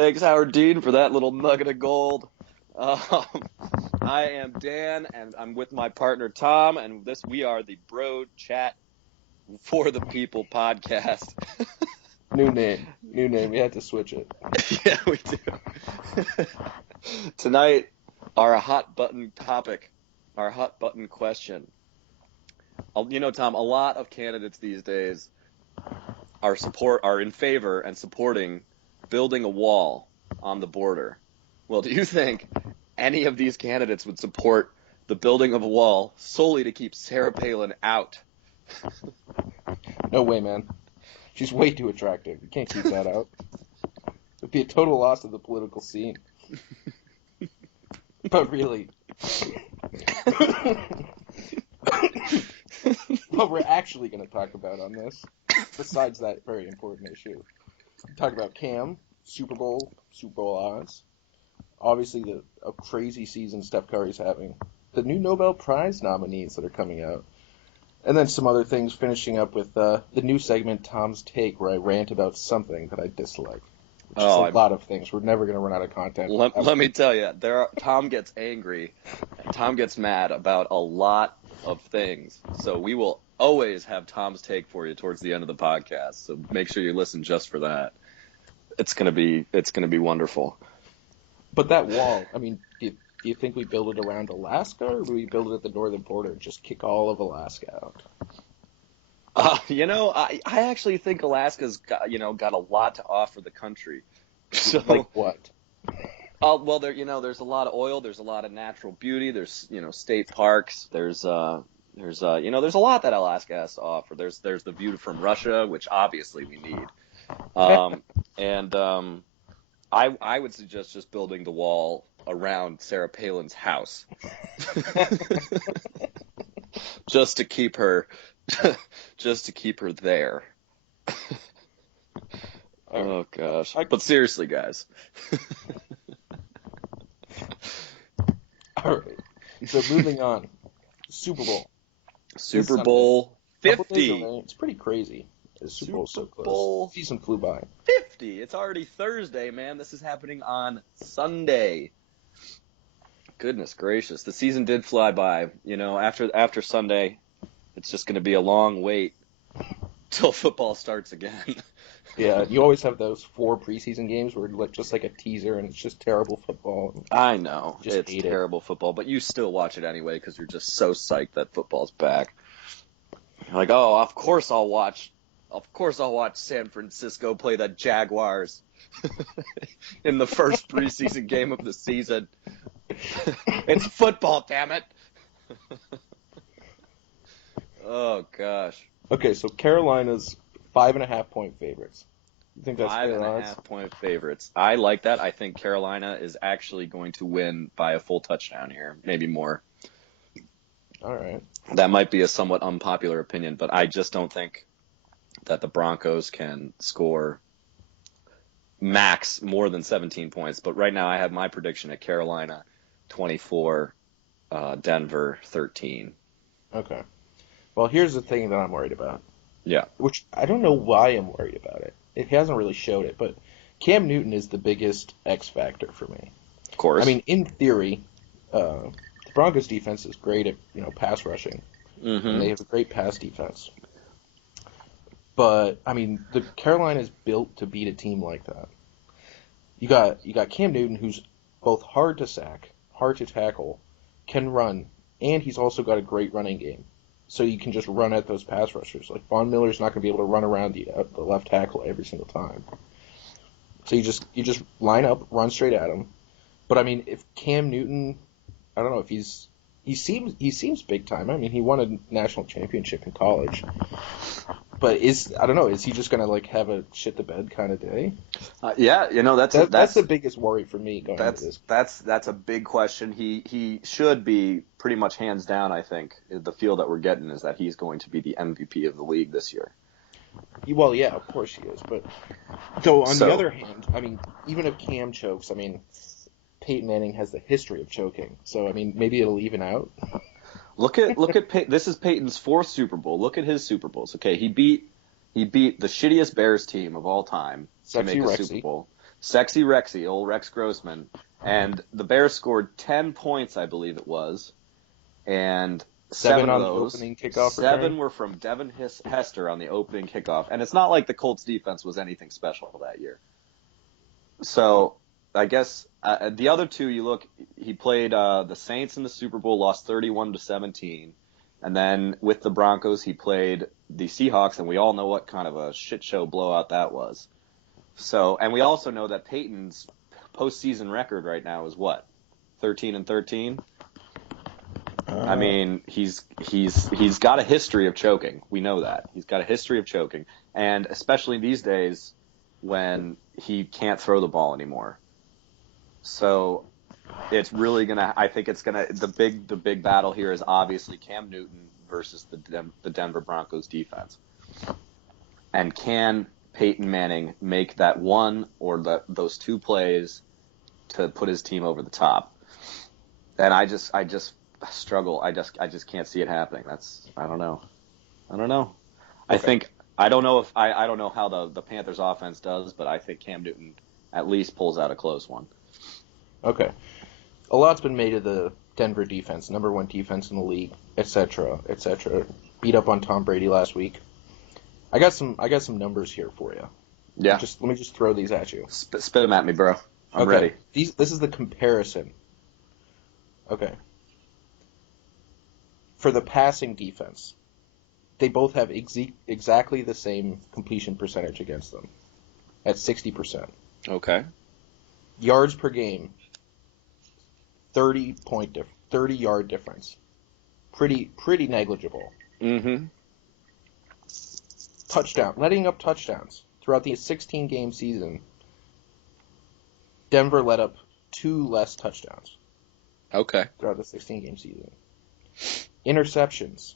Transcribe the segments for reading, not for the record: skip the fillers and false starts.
Thanks, Howard Dean, for that little nugget of gold. Um, I am Dan, and I'm with my partner Tom, and we are the BroChat for the People podcast. New name. We had to switch it. Yeah, we do. Tonight, our hot button topic, our hot button question. Tom, a lot of candidates these days are in favor and supporting building a wall on the border. Well, do you think any of these candidates would support the building of a wall solely to keep Sarah Palin out? No way, man. She's way too attractive. You can't keep that out. It'd be a total loss of the political scene. But really, what we're actually going to talk about on this, besides that very important issue, talk about Cam, Super Bowl odds, obviously a crazy season Steph Curry's having, the new Nobel Prize nominees that are coming out, and then some other things, finishing up with the new segment, Tom's Take, where I rant about something that I dislike. Which is a lot of things. We're never going to run out of content. Let me tell you, Tom gets angry, and Tom gets mad about a lot of things. So we will always have Tom's Take for you towards the end of the podcast. So make sure you listen just for that. It's gonna be wonderful. But that wall, I mean, do you think we build it around Alaska, or do we build it at the northern border and just kick all of Alaska out? I actually think Alaska's got a lot to offer the country. So, like what? Well, there's a lot of oil, there's a lot of natural beauty, there's state parks, there's a lot that Alaska has to offer. There's the view from Russia, which obviously we need. I would suggest just building the wall around Sarah Palin's house. just to keep her there. Oh gosh. But seriously, guys. All right. So moving on. Super Bowl. Super Bowl 50. It's pretty crazy. The Super Bowl's so close. Bowl season flew by. 50. It's already Thursday, man. This is happening on Sunday. Goodness gracious. The season did fly by. After Sunday, it's just going to be a long wait till football starts again. Yeah, you always have those 4 preseason games where it's just like a teaser and it's just terrible football. I know. It's terrible football, but you still watch it anyway because you're just so psyched that football's back. You're like, oh, of course I'll watch San Francisco play the Jaguars in the first preseason game of the season. It's football, damn it. Oh, gosh. Okay, so Carolina's 5.5-point favorites. You think that's fair odds? 5.5-point favorites. I like that. I think Carolina is actually going to win by a full touchdown here, maybe more. All right. That might be a somewhat unpopular opinion, but I just don't think that the Broncos can score max more than 17 points. But right now I have my prediction at Carolina 24, Denver 13. Okay. Well, here's the thing that I'm worried about. Yeah. Which I don't know why I'm worried about it. It hasn't really showed it, but Cam Newton is the biggest X factor for me. Of course. I mean, in theory, the Broncos defense is great at pass rushing. Mm-hmm. And they have a great pass defense. But I mean, the Carolina is built to beat a team like that. You got Cam Newton, who's both hard to sack, hard to tackle, can run, and he's also got a great running game. So you can just run at those pass rushers. Like Von Miller's not going to be able to run around the left tackle every single time. So you just line up, run straight at him. But I mean, if Cam Newton, I don't know if he seems big time. I mean, he won a national championship in college. But is he just going to have a shit the bed kind of day? Yeah, that's the biggest worry for me going into this. That's a big question. He should be pretty much hands down. I think the feel that we're getting is that he's going to be the MVP of the league this year. Well, yeah, of course he is. But though on the other hand, I mean, even if Cam chokes, I mean, Peyton Manning has the history of choking. So I mean, maybe it'll even out. Look at this is Peyton's 4th Super Bowl. Look at his Super Bowls. Okay, he beat the shittiest Bears team of all time to make a Super Bowl. Sexy Rexy, old Rex Grossman. And the Bears scored 10 points, I believe it was. And seven of on those, the opening kickoff seven return? were from Devin Hester on the opening kickoff. And it's not like the Colts defense was anything special that year. So I guess the other two, he played the Saints in the Super Bowl, lost 31-17. And then with the Broncos, he played the Seahawks, and we all know what kind of a shit show blowout that was. So, and we also know that Peyton's postseason record right now is what? 13-13? I mean, he's got a history of choking. We know that. He's got a history of choking. And especially these days when he can't throw the ball anymore. So it's really the big battle here is obviously Cam Newton versus the Denver Broncos defense. And can Peyton Manning make that one or those two plays to put his team over the top? And I just struggle. I just can't see it happening. I don't know. Okay. I don't know how the Panthers offense does, but I think Cam Newton at least pulls out a close one. Okay. A lot's been made of the Denver defense, number one defense in the league, etc., etc. Beat up on Tom Brady last week. I got some numbers here for you. Yeah. Let me just throw these at you. Spit them at me, bro. I'm ready. This is the comparison. Okay. For the passing defense, they both have exactly the same completion percentage against them at 60%. Okay. Yards per game, 30-yard difference. Pretty negligible. Mm-hmm. Letting up touchdowns. Throughout the 16-game season, Denver let up 2 less touchdowns. Okay. Throughout the 16-game season. Interceptions.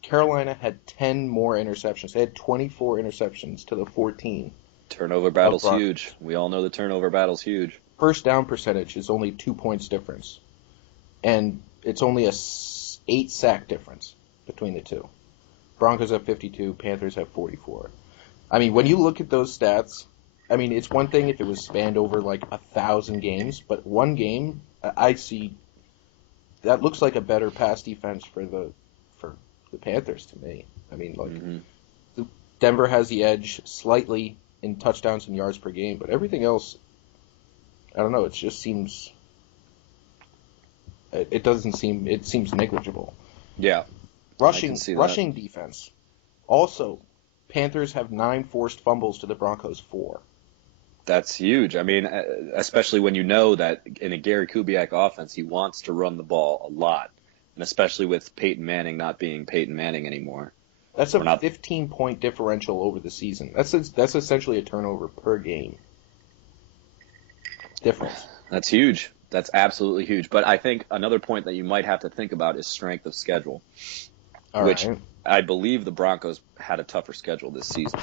Carolina had 10 more interceptions. They had 24 interceptions to the 14. Turnover battle's huge. We all know the turnover battle's huge. First down percentage is only 2 points difference. And it's only a 8 sack difference between the two. Broncos have 52, Panthers have 44. I mean, when you look at those stats, I mean, it's one thing if it was spanned over like 1,000 games, but one game, I see that looks like a better pass defense for the Panthers to me. I mean, like Denver has the edge slightly in touchdowns and yards per game, but everything else, I don't know. It just seems it seems negligible. Yeah. Rushing defense. Also, Panthers have 9 forced fumbles to the Broncos 4. That's huge. I mean, especially when you know that in a Gary Kubiak offense, he wants to run the ball a lot, and especially with Peyton Manning not being Peyton Manning anymore. That's a 15-point differential over the season. That's essentially a turnover per game difference. That's huge. That's absolutely huge. But I think another point that you might have to think about is strength of schedule, which I believe the Broncos had a tougher schedule this season.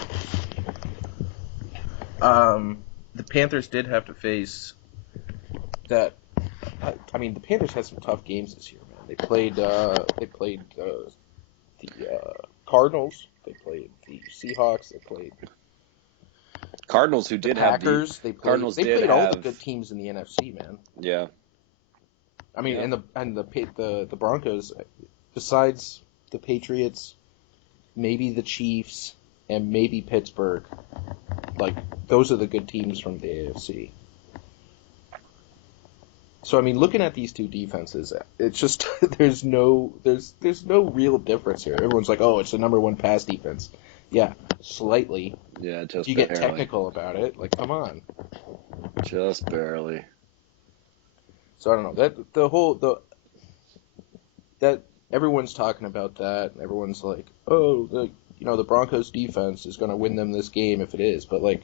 The Panthers did have to face that. I mean, the Panthers had some tough games this year, man. They played the Cardinals. They played the Seahawks. They played Cardinals, who did have Packers. They played all the good teams in the NFC, man. Yeah. I mean, and the Broncos, besides the Patriots, maybe the Chiefs, and maybe Pittsburgh, like those are the good teams from the AFC. So I mean, looking at these two defenses, it's just there's no real difference here. Everyone's like, oh, it's the number one pass defense. Yeah, slightly. Yeah, just you get technical about it. Like, come on. Just barely. So I don't know that everyone's talking about that. And everyone's like, oh, the Broncos defense is going to win them this game if it is. But like,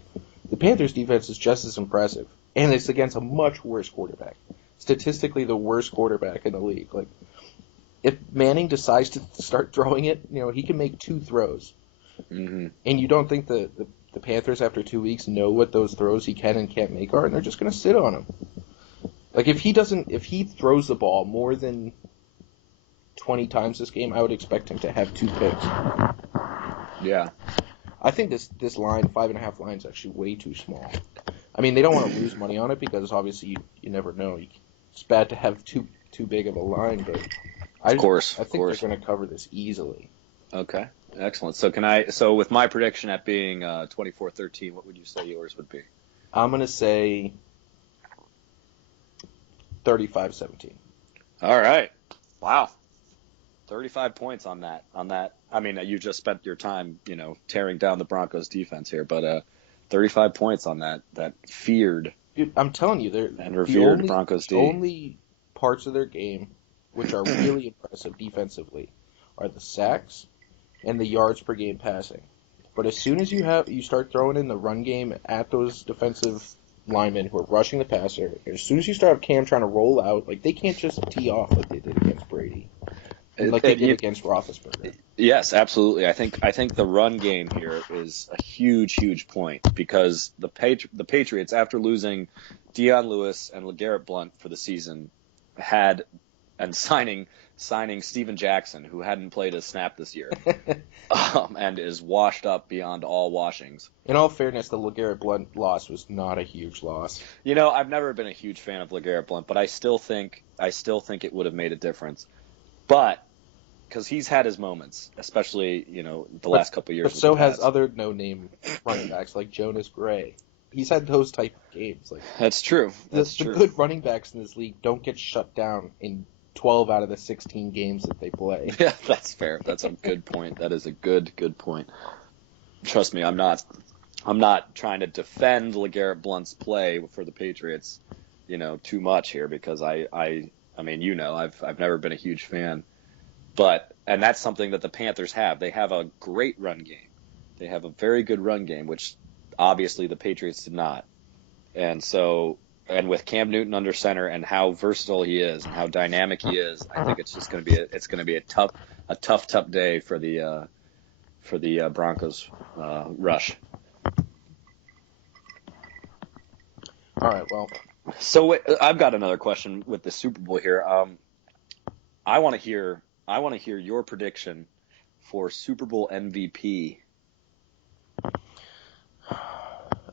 the Panthers defense is just as impressive, and it's against a much worse quarterback. Statistically, the worst quarterback in the league. Like, if Manning decides to start throwing it, he can make 2 throws. Mm-hmm. And you don't think the Panthers after 2 weeks know what those throws he can and can't make are, and they're just going to sit on him. Like, if he throws the ball more than 20 times this game, I would expect him to have 2 picks. Yeah. I think this line, 5.5 line, is actually way too small. I mean, they don't want to lose money on it because obviously you never know. It's bad to have too big of a line, but I think they're going to cover this easily. Okay, excellent. So with my prediction at being 24-13, what would you say yours would be? I'm going to say 35-17. All right. Wow. 35 points on that. I mean, you just spent your time, tearing down the Broncos defense here, but 35 points on that feared. Dude, I'm telling you, they're and revered Broncos D. only parts of their game which are really impressive defensively are the sacks and the yards per game passing. But as soon as you start throwing in the run game at those defensive linemen who are rushing the passer, as soon as you start Cam trying to roll out, like they can't just tee off like they did against Brady. Like they did against Roethlisberger. Yes, absolutely. I think the run game here is a huge point because the Patriots, after losing Dion Lewis and LeGarrette Blount for the season, had and signing Steven Jackson, who hadn't played a snap this year, and is washed up beyond all washings. In all fairness, the LeGarrette Blount loss was not a huge loss. I've never been a huge fan of LeGarrette Blount, but I still think it would have made a difference. But because he's had his moments, especially the last couple of years. But so has other no-name running backs like Jonas Gray. He's had those type of games. Like that's true. The good running backs in this league don't get shut down in 12 out of the 16 games that they play. Yeah, that's fair. That's a good point. That is a good point. Trust me, I'm not trying to defend LeGarrette Blount's play for the Patriots, too much here because I mean, I've never been a huge fan. And that's something that the Panthers have. They have a great run game. They have a very good run game, which obviously the Patriots did not. And with Cam Newton under center and how versatile he is and how dynamic he is, I think it's just going to be a tough day for the Broncos rush. All right, well. So I've got another question with the Super Bowl here. I want to hear your prediction for Super Bowl MVP.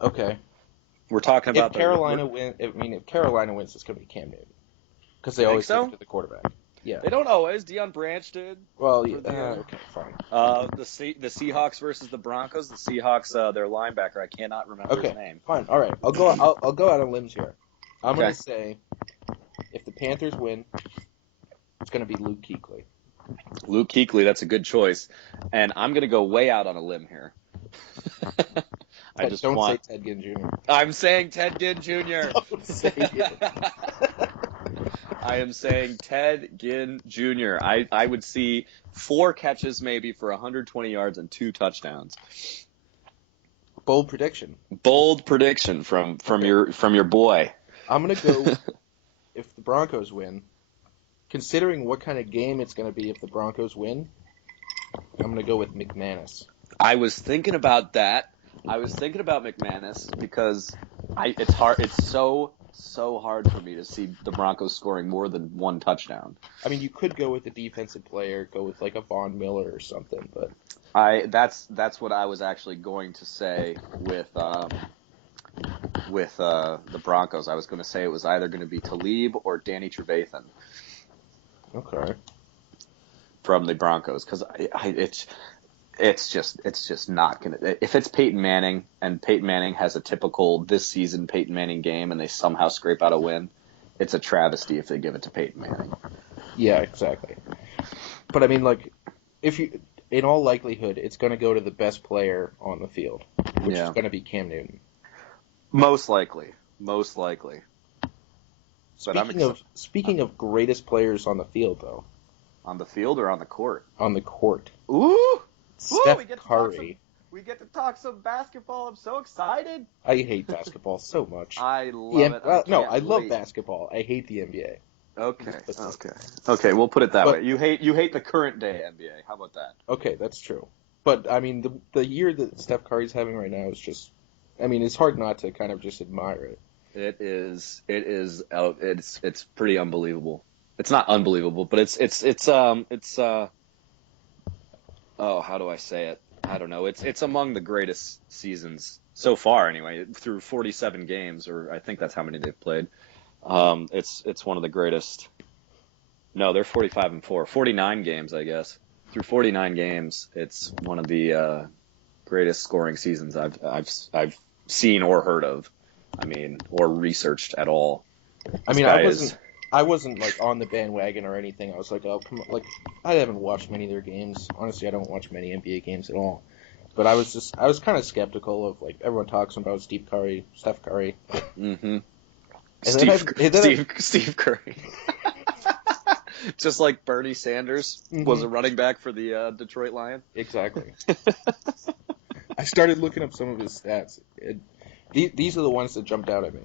Okay. We're talking about if Carolina wins, it's going to be Cam Newton because they always stick to the quarterback. Yeah. They don't always. Deion Branch did. Well, okay, fine. The Seahawks versus the Broncos. The Seahawks, their linebacker, I cannot remember his name. Fine. All right. I'll go out on limbs here. I'm going to say if the Panthers win, it's going to be Luke Kuechly. Luke Kuechly, that's a good choice. And I'm going to go way out on a limb here. Don't say Ted Ginn Jr. I'm saying Ted Ginn Jr. Don't say it. I am saying Ted Ginn Jr. I would see 4 catches maybe for 120 yards and 2 touchdowns. Bold prediction. Bold prediction from your boy. I'm going to go if the Broncos win. Considering what kind of game it's going to be if the Broncos win, I'm going to go with McManus. I was thinking about that. I was thinking about McManus because it's hard. It's so hard for me to see the Broncos scoring more than 1 touchdown. I mean, you could go with a defensive player, go with like a Von Miller or something, but that's what I was actually going to say with the Broncos. I was going to say it was either going to be Talib or Danny Trevathan. Okay. From the Broncos, because it's just not gonna. If it's Peyton Manning and Peyton Manning has a typical this season Peyton Manning game and they somehow scrape out a win, it's a travesty if they give it to Peyton Manning. Yeah, exactly. But I mean, like, in all likelihood, it's going to go to the best player on the field, which is going to be Cam Newton. Most likely. Speaking of greatest players on the field, though. On the field or on the court? On the court. Ooh! Steph Curry. We get to talk some basketball. I'm so excited. I hate basketball so much. I love it. I love basketball. I hate the NBA. Okay. We'll put it that way. You hate the current day NBA. How about that? Okay, that's true. But I mean, the year that Steph Curry's having right now is just. I mean, it's hard not to kind of just admire it. It is. It's pretty unbelievable. It's not unbelievable, but it's how do I say it? I don't know. It's among the greatest seasons so far, anyway, through 47 games, or I think that's how many they've played. It's one of the greatest. No, they're 45-4, 49 games, I guess. Through 49 games, it's one of the greatest scoring seasons I've seen or heard of. I mean, or researched at all. I This mean, guy is. I wasn't like on the bandwagon or anything. I was like, oh, come on. Like, I haven't watched many of their games. Honestly, I don't watch many NBA games at all. But I was kind of skeptical of, like, everyone talks about Steph Curry. Mm-hmm. And Steve Curry. Just like Bernie Sanders was a running back for the Detroit Lions. Exactly. I started looking up some of his stats. These are the ones that jumped out at me.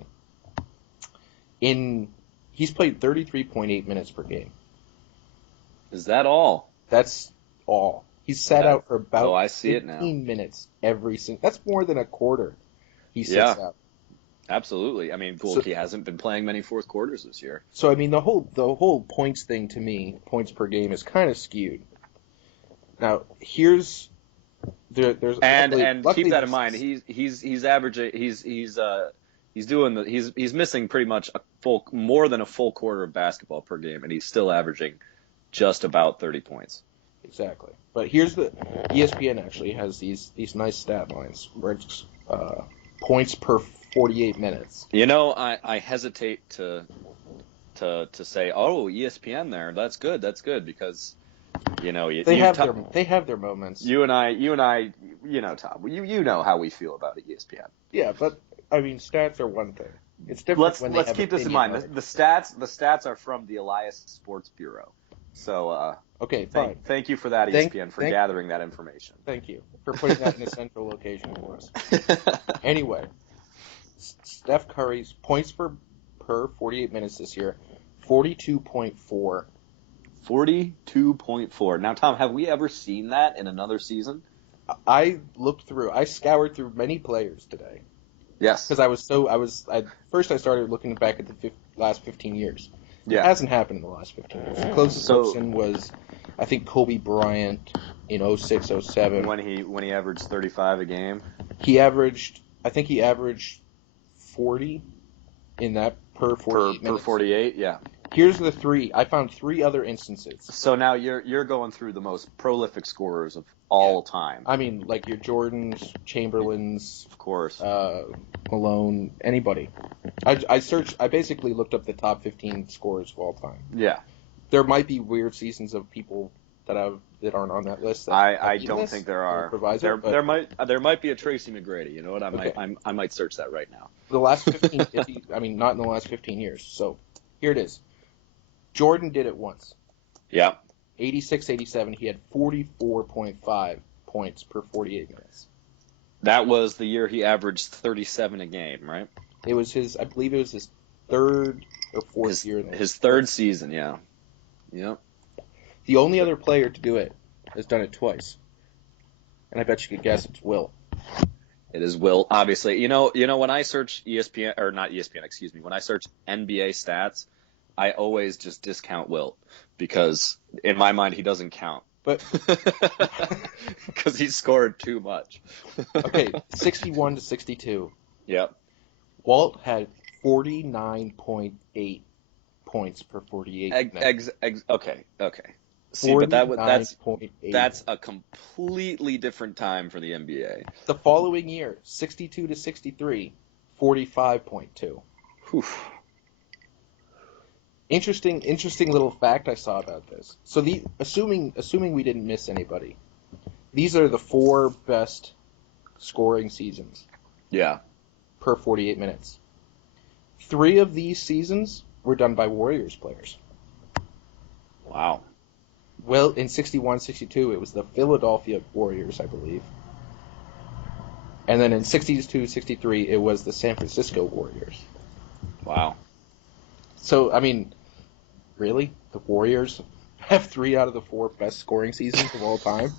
He's played 33.8 minutes per game. Is that all? That's all. He's sat out for about I see 15 it now. minutes every single. That's more than a quarter. He sits out. Absolutely. I mean, he hasn't been playing many fourth quarters this year. So I mean, the whole points thing to me, points per game, is kind of skewed. Now there's and luckily keep that in mind. He's averaging. He's missing pretty much more than a full quarter of basketball per game, and he's still averaging just about 30 points. Exactly. But here's the ESPN actually has these nice stat lines where it's points per 48 minutes. You know, I hesitate to say, oh, ESPN there. That's good because you know they have their moments. You and I, you know, Tom, you know how we feel about ESPN. Yeah, but I mean, stats are one thing. It's different. Let's keep this in mind. The stats are from the Elias Sports Bureau. So okay, fine. Thank you for that, ESPN, for gathering that information. Thank you for putting that in a central location for us. Anyway, Steph Curry's points per 48 minutes this year, 42.4. 42.4. Now, Tom, have we ever seen that in another season? I scoured through many players today. Yes. Because first I started looking back at the last 15 years. Yeah. It hasn't happened in the last 15 years. The closest person was, I think, Kobe Bryant in 06, 07. When he averaged 35 a game. I think he averaged 40 in that per 48 minutes. Per 48, yeah. Here's the three. I found three other instances. So now you're going through the most prolific scorers of all time. I mean, like your Jordans, Chamberlains, of course, Malone, anybody. I basically looked up the top 15 scorers of all time. Yeah. There might be weird seasons of people that aren't on that list. I don't think there are. There might be a Tracy McGrady. You know what? I might search that right now. The last 15. Not in the last 15 years. So here it is. Jordan did it once. Yeah. 86, 87, he had 44.5 points per 48 minutes. That was the year he averaged 37 a game, right? I believe it was his third or fourth year. His third season, yeah. Yep. The only other player to do it has done it twice. And I bet you could guess it's Will. It is Will, obviously. You know, when I search ESPN, or not ESPN, excuse me, when I search NBA stats, I always just discount Wilt because in my mind he doesn't count. But because he scored too much. Okay, 61 to 62. Yep. Walt had 49.8 points per 48 minutes. Okay. See, but that's a completely different time for the NBA. The following year, 62 to 63, 45.2. Interesting little fact I saw about this. So assuming we didn't miss anybody, these are the four best scoring seasons. Yeah. Per 48 minutes. 3 of these seasons were done by Warriors players. Wow. Well, in 61, 62, it was the Philadelphia Warriors, I believe. And then in 62, 63, it was the San Francisco Warriors. Wow. So, I mean, really? The Warriors have 3 out of the 4 best scoring seasons of all time?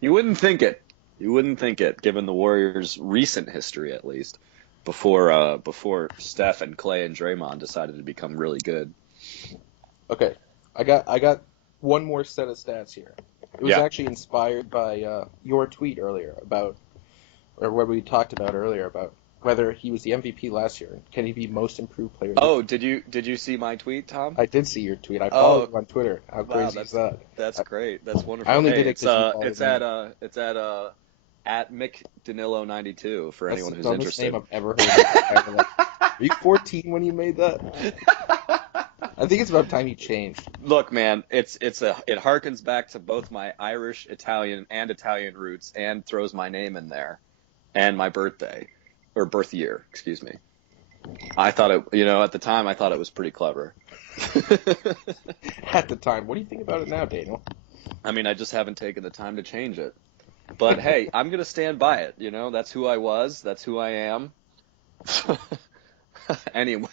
You wouldn't think it. Given the Warriors' recent history, at least, before Steph and Clay and Draymond decided to become really good. Okay, I got one more set of stats here. It was actually inspired by your tweet earlier about, or what we talked about earlier about whether he was the MVP last year. Can he be most improved player? Oh, did you see my tweet, Tom? I did see your tweet. I follow Oh, you on Twitter. How wow, crazy is that? that's great. That's I wonderful. only Hey, did it because you followed me. it's at Mick Danilo 92 for That's anyone the who's dumbest interested. name I've ever heard. Were you 14 when you made that? I think it's about time you changed. Look, man, it harkens back to both my Irish, Italian, and Italian roots, and throws my name in there, and my birthday, or birth year, excuse me. I thought at the time, I thought it was pretty clever. At the time, what do you think about it now, Daniel? I mean, I just haven't taken the time to change it. But hey, I'm gonna stand by it. That's who I was. That's who I am. Anyway.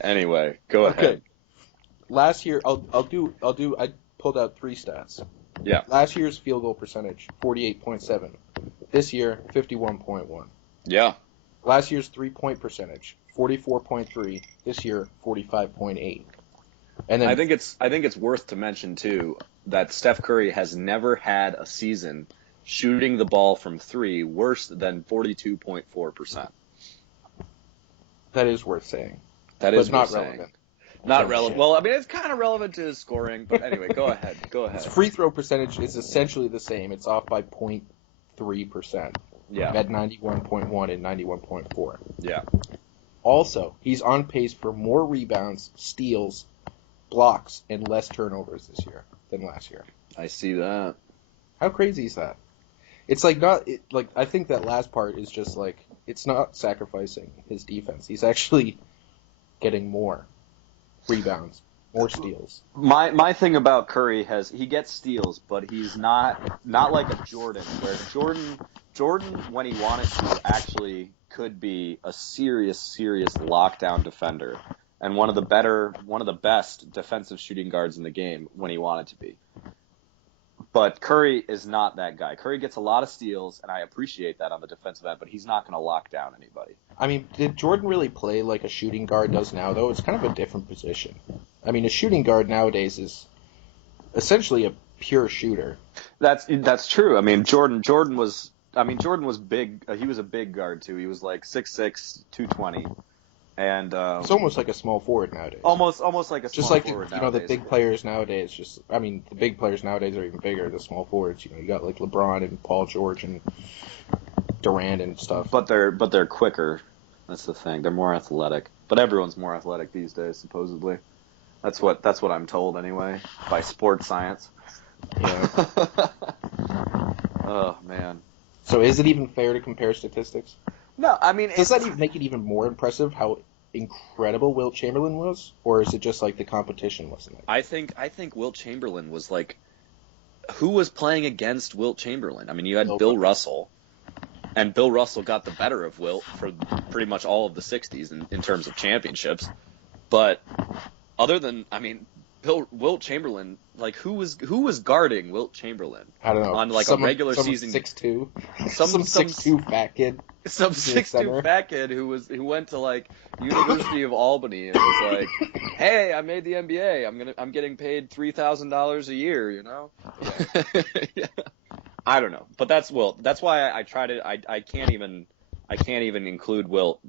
Anyway, go ahead. Okay. Last year, I pulled out 3 stats. Yeah. Last year's field goal percentage, 48.7. This year, 51.1. Yeah. Last year's 3-point percentage, 44.3. This year, 45.8. And then I think it's worth to mention too that Steph Curry has never had a season shooting the ball from 3 worse than 42.4%. that is worth saying. That is but not worth saying. relevant. Not relevant. Well, I mean, it's kind of relevant to his scoring, but anyway, go ahead. His free throw percentage is essentially the same. It's off by 0.3%. Yeah. At 91.1 and 91.4. Yeah. Also, he's on pace for more rebounds, steals, blocks, and less turnovers this year than last year. I see that. How crazy is that? It's I think that last part is just like, it's not sacrificing his defense. He's actually getting more rebounds, more steals. My thing about Curry he gets steals, but he's not like a Jordan, where Jordan when he wanted to actually could be a serious lockdown defender and one of the best defensive shooting guards in the game when he wanted to be. But Curry is not that guy. Curry gets a lot of steals, and I appreciate that on the defensive end, but he's not going to lock down anybody. I mean, did Jordan really play like a shooting guard does now, though? It's kind of a different position. I mean, a shooting guard nowadays is essentially a pure shooter. That's true. I mean, Jordan was big. He was a big guard, too. He was like 6'6", 220. And it's almost like a small forward nowadays. Almost like a small forward nowadays. The big players nowadays. The big players nowadays are even bigger. The small forwards, you got like LeBron and Paul George and Durant and stuff. But they're quicker. That's the thing. They're more athletic. But everyone's more athletic these days, supposedly. That's what I'm told anyway by sports science. Yeah. Oh man. So is it even fair to compare statistics? No, I mean, does that even make it even more impressive how incredible Wilt Chamberlain was, or is it just like the competition wasn't it? I think Wilt Chamberlain was like, who was playing against Wilt Chamberlain? I mean, you had Bill Russell, and Bill Russell got the better of Wilt for pretty much all of the 60s in terms of championships. But other than, I mean, Wilt Chamberlain, like who was guarding Wilt Chamberlain? I don't know. On like a regular season. 6'2", some 6'2" fat kid. Some 6'2" fat kid who went to like University of Albany and was like, "Hey, I made the NBA. I'm getting paid $3,000 a year. Yeah. I don't know, but that's Wilt. That's why I try to. I can't even include Wilt.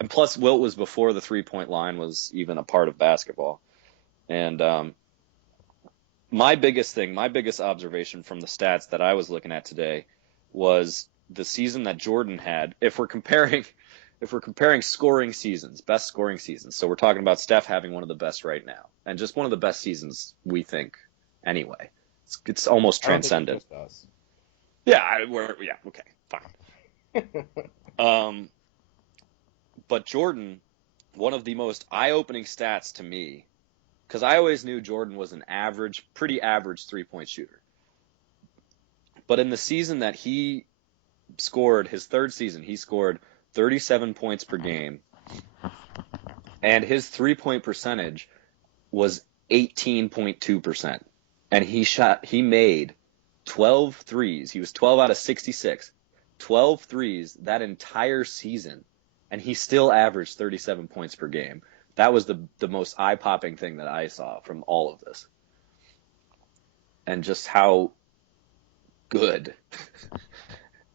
And plus, Wilt was before the 3-point line was even a part of basketball. And my biggest observation from the stats that I was looking at today was the season that Jordan had. If we're comparing scoring seasons, best scoring seasons. So we're talking about Steph having one of the best right now, and just one of the best seasons we think anyway. It's almost transcendent. Yeah, okay, fine. But Jordan, one of the most eye-opening stats to me, because I always knew Jordan was an pretty average 3-point shooter. But in the season that he scored, his third season, he scored 37 points per game. And his 3-point percentage was 18.2%. And he made 12 threes. He was 12 out of 66. 12 threes that entire season. And he still averaged 37 points per game. That was the most eye-popping thing that I saw from all of this. and just how good,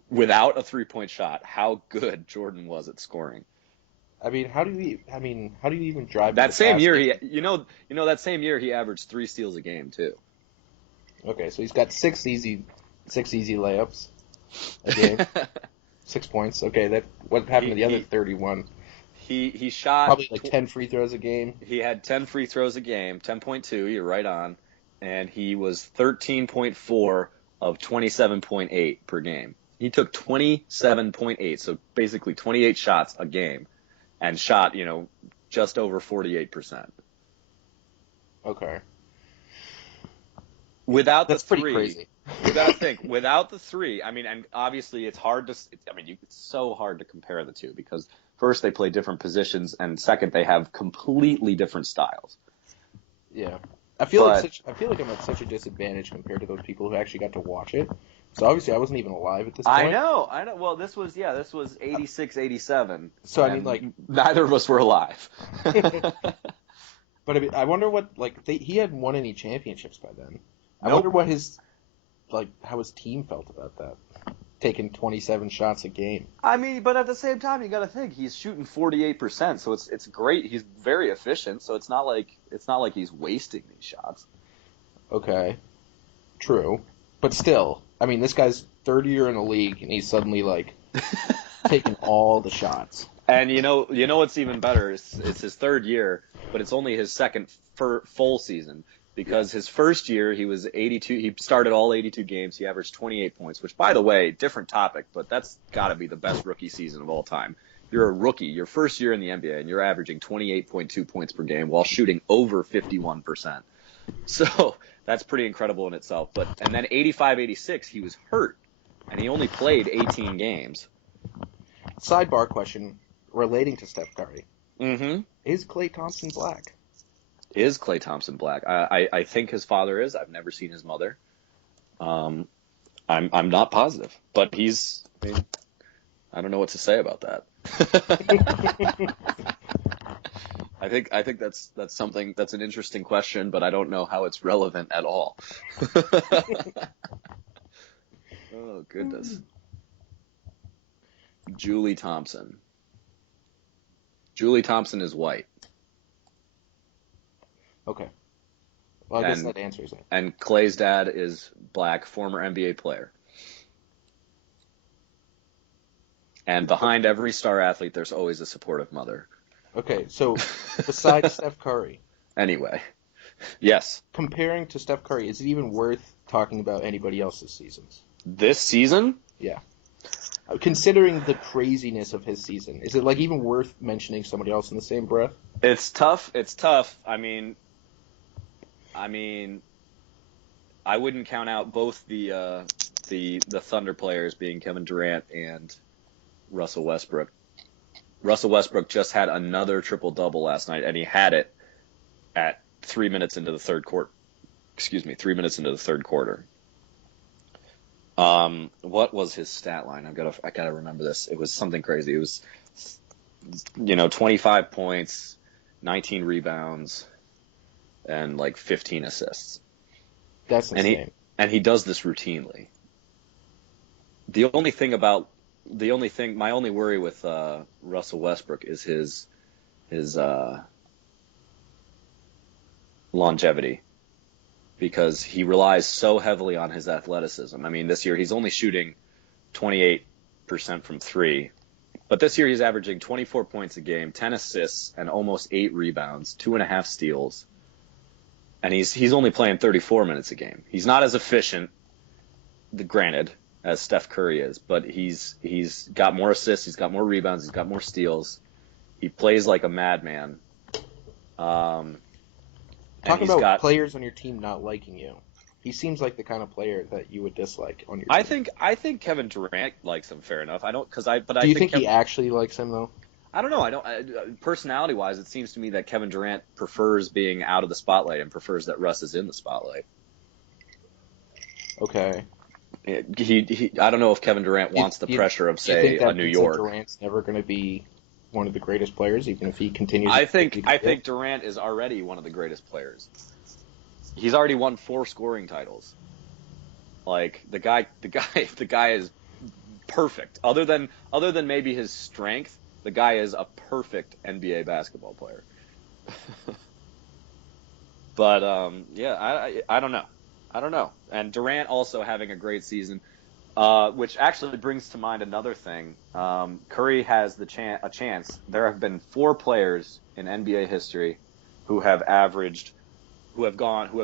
without a 3-point shot, how good Jordan was at scoring. I mean, how do you even drive to That the same year, basket? that same year he averaged 3 steals a game too. Okay, so he's got six easy layups a game, 6 points. Okay, what happened to the other 31? He shot Probably like 10 free throws a game. He had 10 free throws a game, 10.2. You're right on, and he was 13.4 of 27.8 per game. He took 27.8, so basically 28 shots a game, and shot just over 48%. Okay. Without That's the pretty three, crazy. without the three, I mean, and obviously it's hard to, it's so hard to compare the two because first they play different positions, and second they have completely different styles. Yeah. I feel like I'm at such a disadvantage compared to those people who actually got to watch it. So obviously I wasn't even alive at this point. I know. Well, this was 86, 87. So I mean, like, neither of us were alive. but I mean, I wonder what he hadn't won any championships by then. Nope. I wonder what how his team felt about that, taking 27 shots a game. I mean, but at the same time, you got to think he's shooting 48%, so it's great. He's very efficient, so it's not like he's wasting these shots. Okay, true, but still, I mean, this guy's third year in the league, and he's suddenly taking all the shots. And you know what's even better? It's his third year, but it's only his second full season. Because his first year, he was 82. He started all 82 games. He averaged 28 points, which, by the way, different topic, but that's got to be the best rookie season of all time. You're a rookie, your first year in the NBA, and you're averaging 28.2 points per game while shooting over 51%. So that's pretty incredible in itself. And then 85-86, he was hurt, and he only played 18 games. Sidebar question relating to Steph Curry. Mm-hmm. Is Klay Thompson black? Is Klay Thompson black? I think his father is. I've never seen his mother. I'm not positive, but I don't know what to say about that. I think that's something that's an interesting question, but I don't know how it's relevant at all. Oh goodness. Julie Thompson. Julie Thompson is white. Okay. Well, I guess that answers it. And Klay's dad is black, former NBA player. And behind every star athlete, there's always a supportive mother. Okay, so besides Steph Curry. Anyway, yes. Comparing to Steph Curry, is it even worth talking about anybody else's seasons? This season? Yeah. Considering the craziness of his season, is it even worth mentioning somebody else in the same breath? It's tough. I mean, I wouldn't count out both the Thunder players being Kevin Durant and Russell Westbrook. Russell Westbrook just had another triple-double last night, and he had it at 3 minutes into the third quarter. 3 minutes into the third quarter. What was his stat line? I gotta remember this. It was something crazy. It was, 25 points, 19 rebounds, and 15 assists. That's insane. And he does this routinely. My only worry with Russell Westbrook is his longevity, because he relies so heavily on his athleticism. I mean, this year he's only shooting 28% from three, but this year he's averaging 24 points a game, 10 assists, and almost 8 rebounds, 2.5 steals. And he's only playing 34 minutes a game. He's not as efficient, granted, as Steph Curry is, but he's got more assists, he's got more rebounds, he's got more steals. He plays like a madman. Talking about players on your team not liking you, he seems like the kind of player that you would dislike on your team. I think Kevin Durant likes him fair enough. Do you think he actually likes him though? I don't know. Personality-wise, it seems to me that Kevin Durant prefers being out of the spotlight and prefers that Russ is in the spotlight. Okay. I don't know if Kevin Durant wants the pressure of, say, a New York. Durant's never going to be one of the greatest players, even if he continues. I think Durant is already one of the greatest players. He's already won 4 scoring titles. Like the guy is perfect. Other than maybe his strength, the guy is a perfect NBA basketball player. But yeah, I don't know. I don't know. And Durant also having a great season, which actually brings to mind another thing. Curry has a chance. There have been 4 players in NBA history who have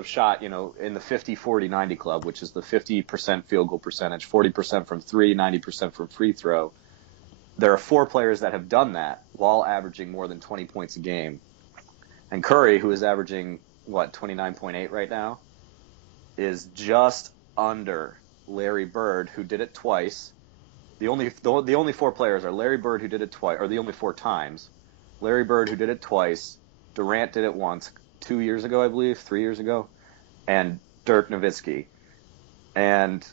shot, in the 50, 40, 90 club, which is the 50% field goal percentage, 40% from three, 90% from free throw. There are 4 players that have done that while averaging more than 20 points a game. And Curry, who is averaging, 29.8 right now, is just under Larry Bird, who did it twice. The only 4 players are Larry Bird, who did it twice, or the only 4 times. Larry Bird, who did it twice. Durant did it once, 2 years ago, I believe, 3 years ago, and Dirk Nowitzki. And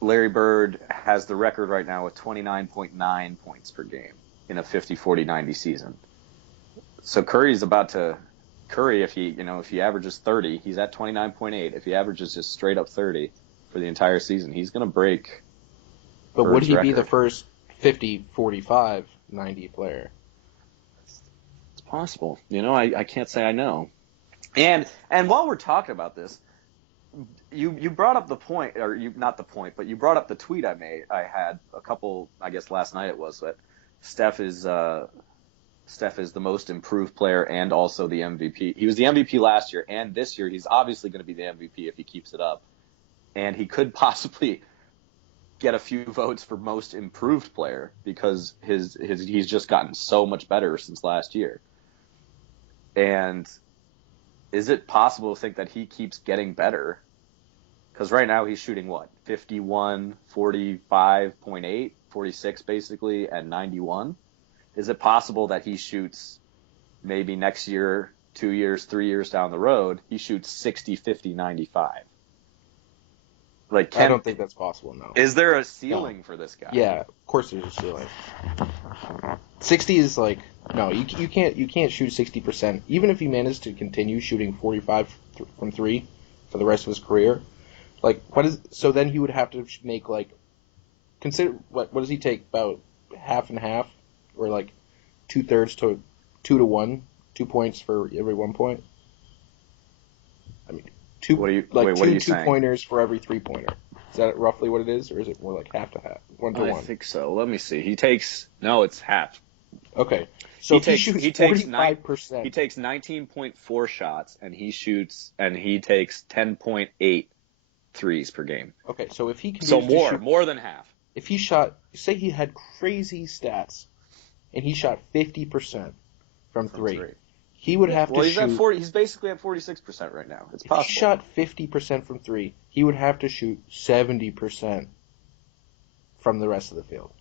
Larry Bird has the record right now with 29.9 points per game in a 50, 40, 90 season. So Curry, if he averages 30, he's at 29.8. If he averages just straight up 30 for the entire season, he's going to break But would Bird's he be record. the first 50, 45, 90 player? It's possible. I can't say I know. And while we're talking about this, you brought up the point, or not the point, but you brought up the tweet I had a couple, I guess last night it was, that Steph is the most improved player and also the MVP. He was the MVP last year, and this year he's obviously going to be the MVP if he keeps it up. And he could possibly get a few votes for most improved player because he's just gotten so much better since last year. And is it possible to think that he keeps getting better? Because right now he's shooting 51, 45.8, 46 basically, and 91. Is it possible that he shoots maybe next year, 2 years, 3 years down the road, he shoots 60, 50, 95? I don't think that's possible, no. Is there a ceiling for this guy? Yeah, of course there's a ceiling. 60 is no, you can't shoot 60%. Even if he managed to continue shooting 45 from 3 for the rest of his career, so then he would have to make consider what does he take, about half and half, or 2/3 to 2 to 1, 2 points for every 1 point? I mean, what are you saying? 2-pointers for every 3-pointer. Is that roughly what it is, or is it more like half to half, 1 to 1? I think so. Let me see. It's half. Okay, so he shoots 45%. He takes 19.4 shots, and he takes 10.8 threes per game. Okay, so if he can more than half. If he shot, say he had crazy stats, and he shot 50% from 3. He would have to shoot. He's basically at 46% right now. It's possible. If he shot 50% from 3, he would have to shoot 70% from the rest of the field.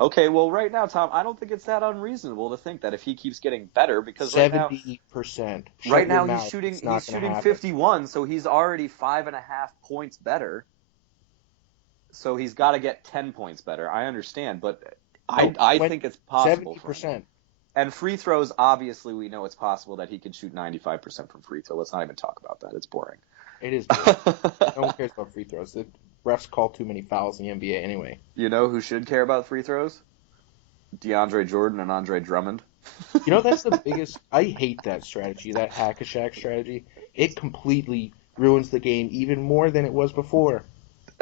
Okay, well, right now, Tom, I don't think it's that unreasonable to think that if he keeps getting better, because 70%. Right now he's shooting 51, so he's already 5.5 points better. So he's got to get 10 points better. I understand, but I think it's possible. 70%. And free throws, obviously, we know it's possible that he could shoot 95% from free throw. Let's not even talk about that. It's boring. It is boring. No one cares about free throws. The refs call too many fouls in the NBA anyway. You know who should care about free throws? DeAndre Jordan and Andre Drummond. That's the biggest. I hate that strategy, that hack-a-shack strategy. It completely ruins the game even more than it was before.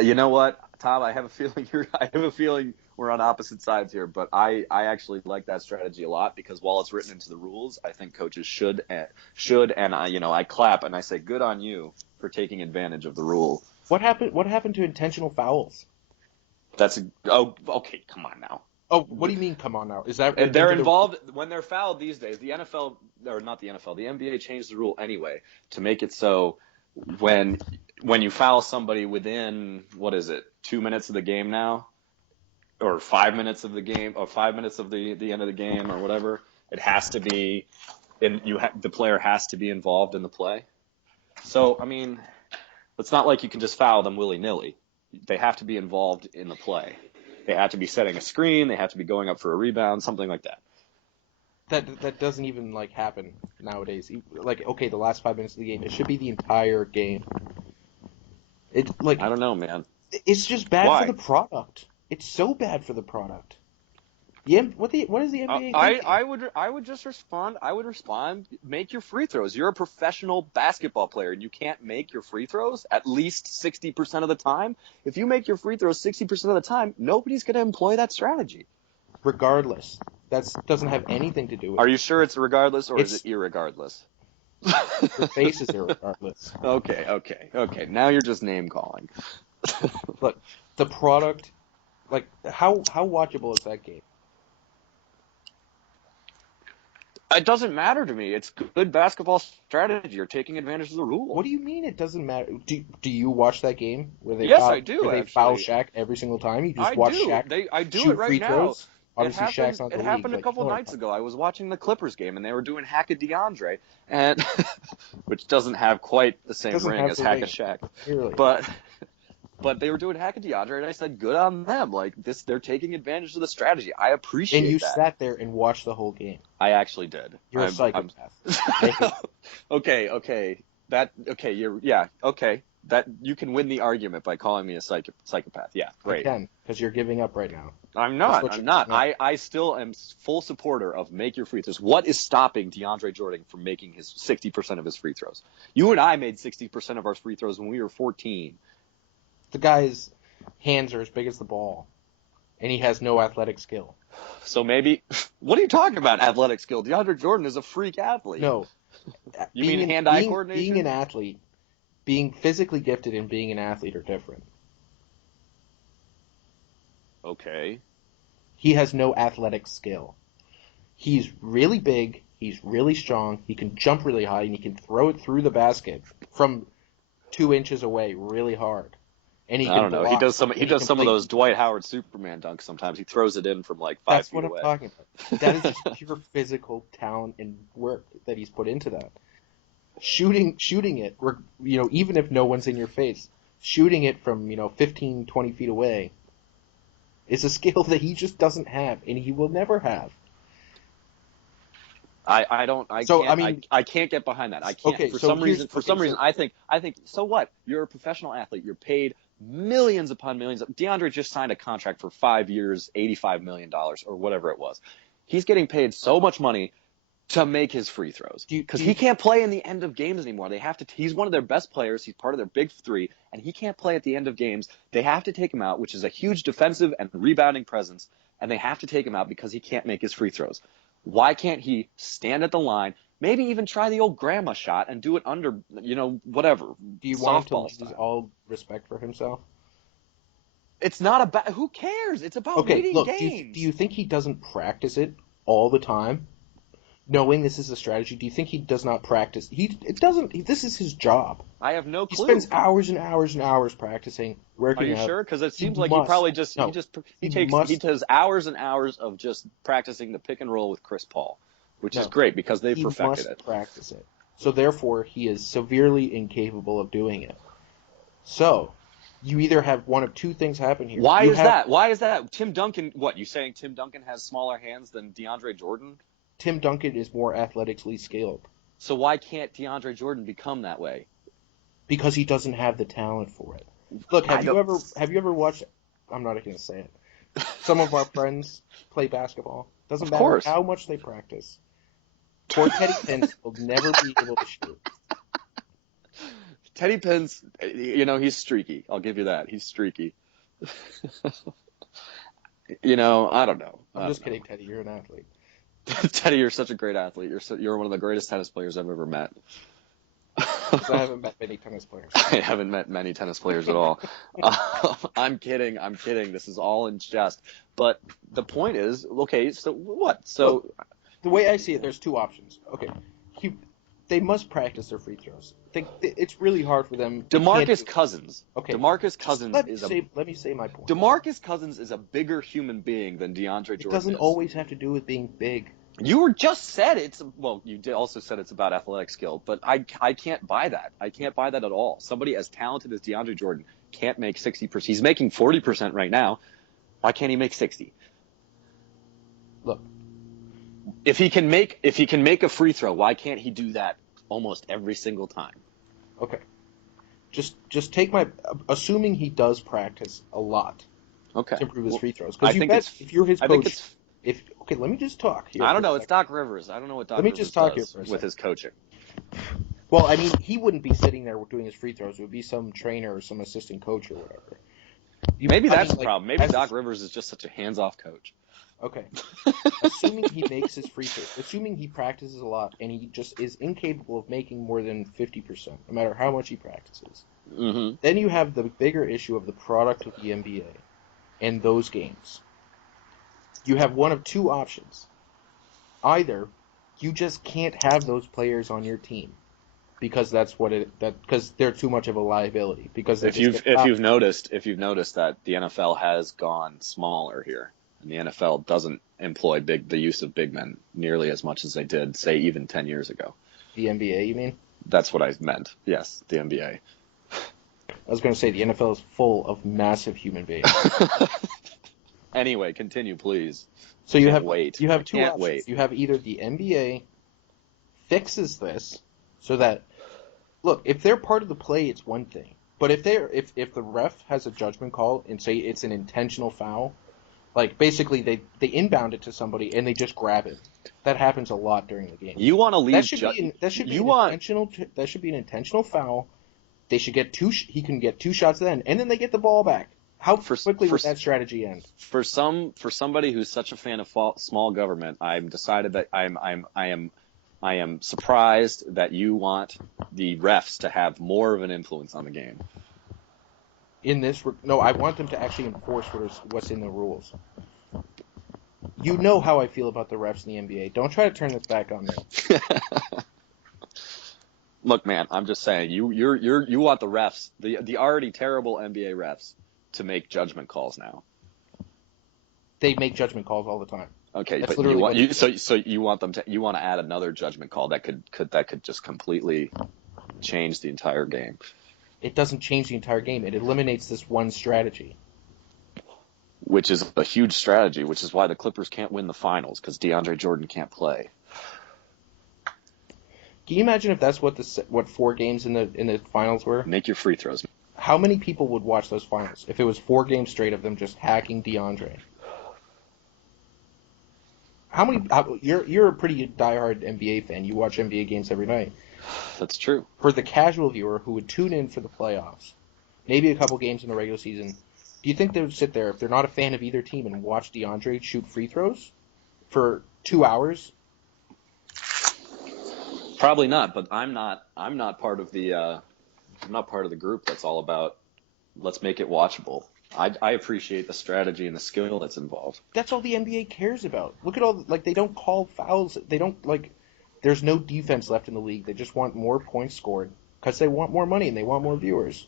You know what, Tom? I have a feeling we're on opposite sides here, but I actually like that strategy a lot because while it's written into the rules, I think coaches should, and I clap and I say good on you for taking advantage of the rule. What happened to intentional fouls? Okay, come on now. Oh, what do you mean? Come on now. Is that they're involved when they're fouled these days? The NFL, or not the NFL, the NBA changed the rule anyway to make it so when you foul somebody within 2 minutes of the game now, or 5 minutes of the game, or 5 minutes of the end of the game, or whatever, it has to be, the player has to be involved in the play. So I mean, it's not like you can just foul them willy-nilly. They have to be involved in the play. They have to be setting a screen. They have to be going up for a rebound, something like that. That doesn't even happen nowadays. Okay, the last 5 minutes of the game. It should be the entire game. It's like I don't know, man. it's just bad for Why? the product. It's so bad for the product. What is the NBA I, thinking? I would I would just respond. I would respond. Make your free throws. You're a professional basketball player, and you can't make your free throws at least 60% of the time. If you make your free throws 60% of the time, nobody's going to employ that strategy. Regardless, that doesn't have anything to do with Are it. you sure it's regardless or is it It's irregardless? your face is irregardless. Okay. Now you're just name calling. Look, the product, like how watchable is that game? It doesn't matter to me. It's good basketball strategy. You're taking advantage of the rule. What do you mean it doesn't matter? Do you watch that game Yes, I do, where they foul actually. Shaq every single time? You just I watch do. Shaq I do it shoot right free now. throws. Obviously, Shaq's not It in the league. happened a Like, you couple know what I'm nights talking ago. I was watching the Clippers game and they were doing Hack a DeAndre, and which doesn't have quite the about. It same doesn't ring have as the Hack a ring. Shaq, Nearly. but they were doing Hack a DeAndre, and I said, good on them. Like this, they're taking advantage of the strategy. I And you appreciate that. sat there and watched the whole game. I actually did. You're a I'm psychopath. I hate okay. That you can win the argument by calling me a psychopath. Yeah, I great. can, because you're giving up right now. I'm That's not. what I'm you're not. doing. I still am full supporter of make your free throws. What is stopping DeAndre Jordan from making his 60% of his free throws? You and I made 60% of our free throws when we were 14. The guy's hands are as big as the ball, and he has no athletic skill. So maybe, what are you talking about? Athletic skill. DeAndre Jordan is a freak athlete. No. You mean hand-eye Being coordination? an athlete, being physically gifted and being an athlete are different. Okay. He has no athletic skill. He's really big, he's really strong, he can jump really high, and he can throw it through the basket from 2 inches away really hard. And he I can don't know. block. He does some of those Dwight Howard Superman dunks sometimes. He throws it in from like 5 That's feet what away. I'm talking about. That is just pure physical talent and work that he's put into that. Shooting it, even if no one's in your face, shooting it from, 15, 20 feet away is a skill that he just doesn't have, and he will never have. I can't get behind that. I can't. Okay, For so some reason, so I think, so what? You're a professional athlete. You're paid millions upon millions. DeAndre just signed a contract for 5 years, $85 million or whatever it was. He's getting paid so much money to make his free throws because he can't play in the end of games anymore. They have to. He's one of their best players. He's part of their big three, and he can't play at the end of games. They have to take him out, which is a huge defensive and rebounding presence, and they have to take him out because he can't make his free throws. Why can't he stand at the line, maybe even try the old grandma shot and do it under, whatever, do you want him to softball lose style? all respect for himself? It's not about, who cares? It's about Okay, winning look, games. do you think he doesn't practice it all the time? Knowing this is a strategy, do you think he does not practice? This is his job. I have no He clue. spends hours and hours and hours practicing, working Are you out. sure? Because it seems He like must. he does hours and hours of just practicing the pick and roll with Chris Paul, which is No. great because they He perfected must it. practice it. So therefore, he is severely incapable of doing it. So, you either have one of two things happen here. Why is that? Why is that? Tim Duncan, what, you saying Tim Duncan has smaller hands than DeAndre Jordan? Tim Duncan is more athletically skilled. So why can't DeAndre Jordan become that way? Because he doesn't have the talent for it. Look, have you ever watched, I'm not going to say it, some of our friends play basketball? Doesn't matter how much they practice. Poor Teddy Pence will never be able to shoot. Teddy Pence, he's streaky. I'll give you that. He's streaky. I don't know. I'm just kidding, Teddy. You're an athlete. Teddy, you're such a great athlete. You're one of the greatest tennis players I've ever met. I haven't met many tennis players. I haven't met many tennis players at all. I'm kidding. This is all in jest. But the point is, okay, so what? So look, the way I see it, there's two options. Okay, they must practice their free throws. It's really hard for them. DeMarcus Cousins. Okay. DeMarcus Cousins let me say my point. DeMarcus Cousins is a bigger human being than DeAndre Jordan. It doesn't is. always have to do with being big. You just said you also said it's about athletic skill, but I can't buy that. I can't buy that at all. Somebody as talented as DeAndre Jordan can't make 60%. He's making 40% right now. Why can't he make 60? Look, if he can make a free throw, why can't he do that almost every single time? Okay. Just take my assuming he does practice a lot Okay. to improve his free throws. I Because you think bet it's. if you're his I think coach, it's. okay, let me just talk here. I don't for a know. It's second. Doc Rivers. I don't know what Doc Let me Rivers just talk here does for a with second. his coaching. Well, I mean, he wouldn't be sitting there doing his free throws. It would be some trainer or some assistant coach or whatever. Maybe that's the like, problem. Maybe Doc Rivers is just such a hands-off coach. Okay. Assuming he makes his free throws, assuming he practices a lot and he just is incapable of making more than 50%, no matter how much he practices, then you have the bigger issue of the product of the NBA and those games. You have one of two options. Either you just can't have those players on your team because because they're too much of a liability. Because if you've noticed that the NFL has gone smaller here, and the NFL doesn't employ the use of big men nearly as much as they did, say, even 10 years ago. The NBA, you mean? That's what I meant. Yes, the NBA. I was going to say the NFL is full of massive human beings. Anyway, continue, please. So you have two Can't options. wait. You have either the NBA fixes this so that look, if they're part of the play, it's one thing. But if the ref has a judgment call and say it's an intentional foul, like basically they inbound it to somebody and they just grab it. That happens a lot during the game. You want to leave? That should be an intentional foul. They should get he can get two shots then, and then they get the ball back. How quickly would that strategy end? For somebody who's such a fan of small government, I'm decided that I am surprised that you want the refs to have more of an influence on the game. No, I want them to actually enforce what's in the rules. You know how I feel about the refs in the NBA. Don't try to turn this back on me. Look, man, I'm just saying you want the refs, the already terrible NBA refs, to make judgment calls now. They make judgment calls all the time. Okay, That's but you want to add another judgment call that could just completely change the entire game. It doesn't change the entire game. It eliminates this one strategy. Which is a huge strategy, which is why the Clippers can't win the finals, because DeAndre Jordan can't play. Can you imagine if that's what 4 games in the finals were? Make your free throws. How many people would watch those finals if it was 4 games straight of them just hacking DeAndre? You're a pretty diehard NBA fan. You watch NBA games every night. That's true. For the casual viewer who would tune in for the playoffs, maybe a couple games in the regular season, do you think they would sit there if they're not a fan of either team and watch DeAndre shoot free throws for 2 hours? Probably not, but I'm not part of the group that's all about let's make it watchable. I appreciate the strategy and the skill that's involved. That's all the NBA cares about. Look at they don't call fouls. They don't there's no defense left in the league. They just want more points scored because they want more money and they want more viewers.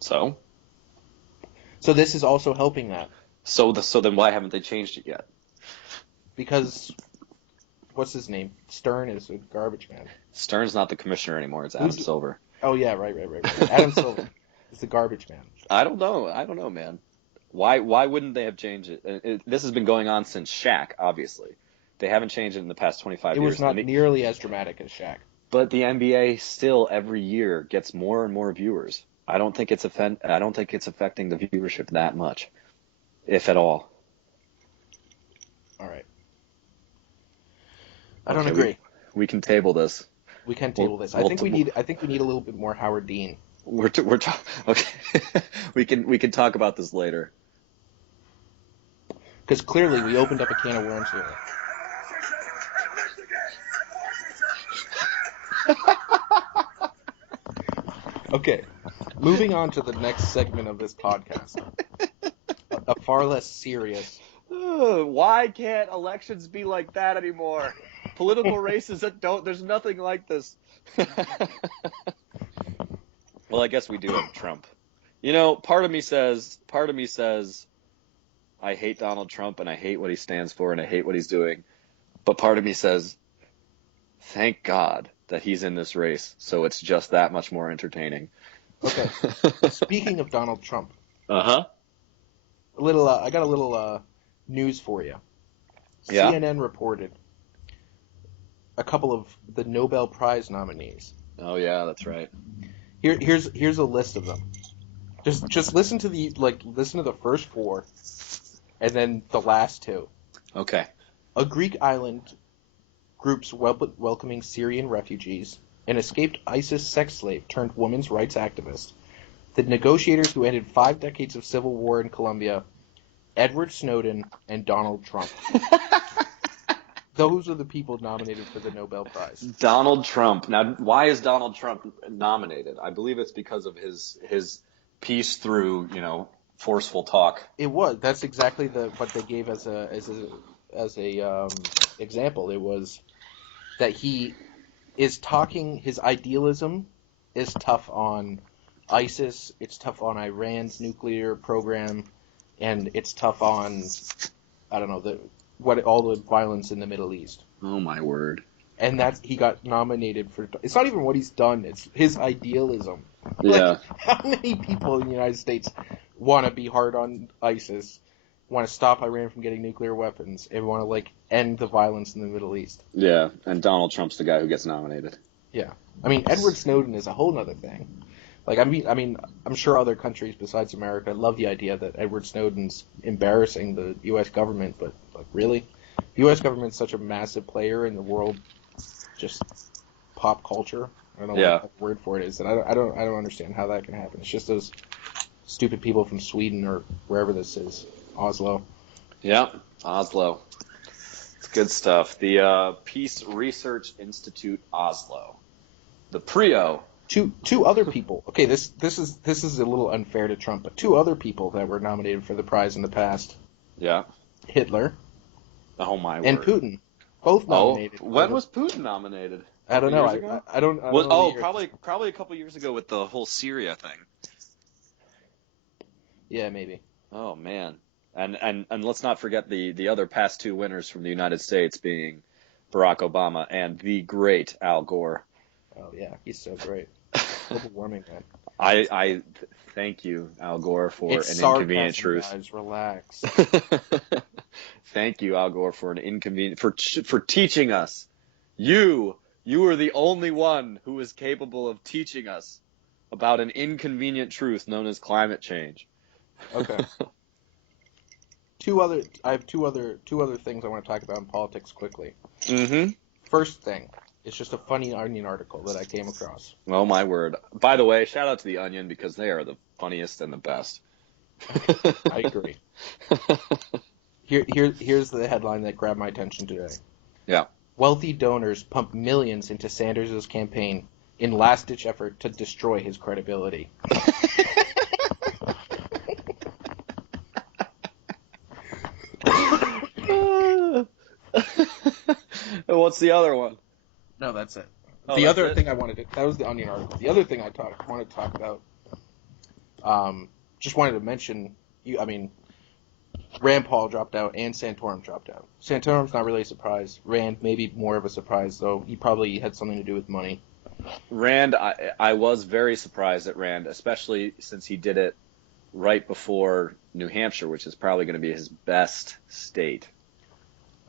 So this is also helping that. So then why haven't they changed it yet? Because what's his name? Stern is a garbage man. Stern's not the commissioner anymore. It's Adam Silver. Oh yeah, right. Adam Silver is the garbage man. I don't know, man. Why wouldn't they have changed it? This has been going on since Shaq, obviously. They haven't changed it in the past 25 years. It was not nearly as dramatic as Shaq. But the NBA still every year gets more and more viewers. I don't think it's affecting the viewership that much, if at all. All right. I don't agree. We can table this. We can table this. I think we need a little bit more Howard Dean. Okay. we can talk about this later. Because clearly we opened up a can of worms here. Okay, moving on to the next segment of this podcast. A far less serious. Why can't elections be like that anymore? Political races that don't. There's nothing like this. Well, I guess we do have Trump. You know, part of me says, I hate Donald Trump and I hate what he stands for and I hate what he's doing. But part of me says, thank God that he's in this race, so it's just that much more entertaining. Okay. Speaking of Donald Trump. Uh-huh. I got a little news for you. Yeah. CNN reported a couple of the Nobel Prize nominees Oh yeah, that's right. Here's a list of them. Just listen to the first four, and then the last two. Okay. A Greek island groups welcoming Syrian refugees, an escaped ISIS sex slave turned women's rights activist, the negotiators who ended 5 decades of civil war in Colombia, Edward Snowden, and Donald Trump. Those are the people nominated for the Nobel Prize. Donald Trump. Now, why is Donald Trump nominated? I believe it's because of his piece through, forceful talk. It was. That's exactly what they gave as a example. It was that he is talking. His idealism is tough on ISIS. It's tough on Iran's nuclear program, and it's tough on I don't know all the violence in the Middle East. Oh my word! And he got nominated for. It's not even what he's done. It's his idealism. Yeah. How many people in the United States want to be hard on ISIS, want to stop Iran from getting nuclear weapons, and want to end the violence in the Middle East? Yeah, and Donald Trump's the guy who gets nominated. Yeah, I mean Edward Snowden is a whole other thing. I'm sure other countries besides America love the idea that Edward Snowden's embarrassing the U.S. government, but really, the U.S. government's such a massive player in the world, just pop culture. I don't know what the word for it is, and I don't understand how that can happen. It's just those stupid people from Sweden or wherever this is, Oslo. Yeah, Oslo. It's good stuff. The Peace Research Institute Oslo, the PRIO. Two other people. Okay, this is a little unfair to Trump, but two other people that were nominated for the prize in the past. Yeah. Hitler. Oh my word. And Putin, both nominated. When was Putin nominated? I don't know. I don't know. Probably a couple years ago with the whole Syria thing. Yeah, maybe. Oh man. And let's not forget the other past two winners from the United States being Barack Obama and the great Al Gore. Oh yeah, he's so great. Global warming, man. I thank you, Al Gore, for an inconvenient truth. Guys, relax. Thank you, Al Gore, for an inconvenient for teaching us. You are the only one who is capable of teaching us about an inconvenient truth known as climate change. Okay. I have two other things I want to talk about in politics quickly. Mm-hmm. First thing, it's just a funny Onion article that I came across. Oh my word! By the way, shout out to the Onion because they are the funniest and the best. I agree. Here's the headline that grabbed my attention today. Yeah. Wealthy donors pump millions into Sanders' campaign in last-ditch effort to destroy his credibility. What's the other one? No, that's it. Oh, the that's other it? thing that was the Onion article. The other thing I wanted to talk about, just wanted to mention, Rand Paul dropped out and Santorum dropped out. Santorum's not really a surprise. Rand maybe more of a surprise, though. He probably had something to do with money. Rand, I was very surprised at Rand, especially since he did it right before New Hampshire, which is probably going to be his best state.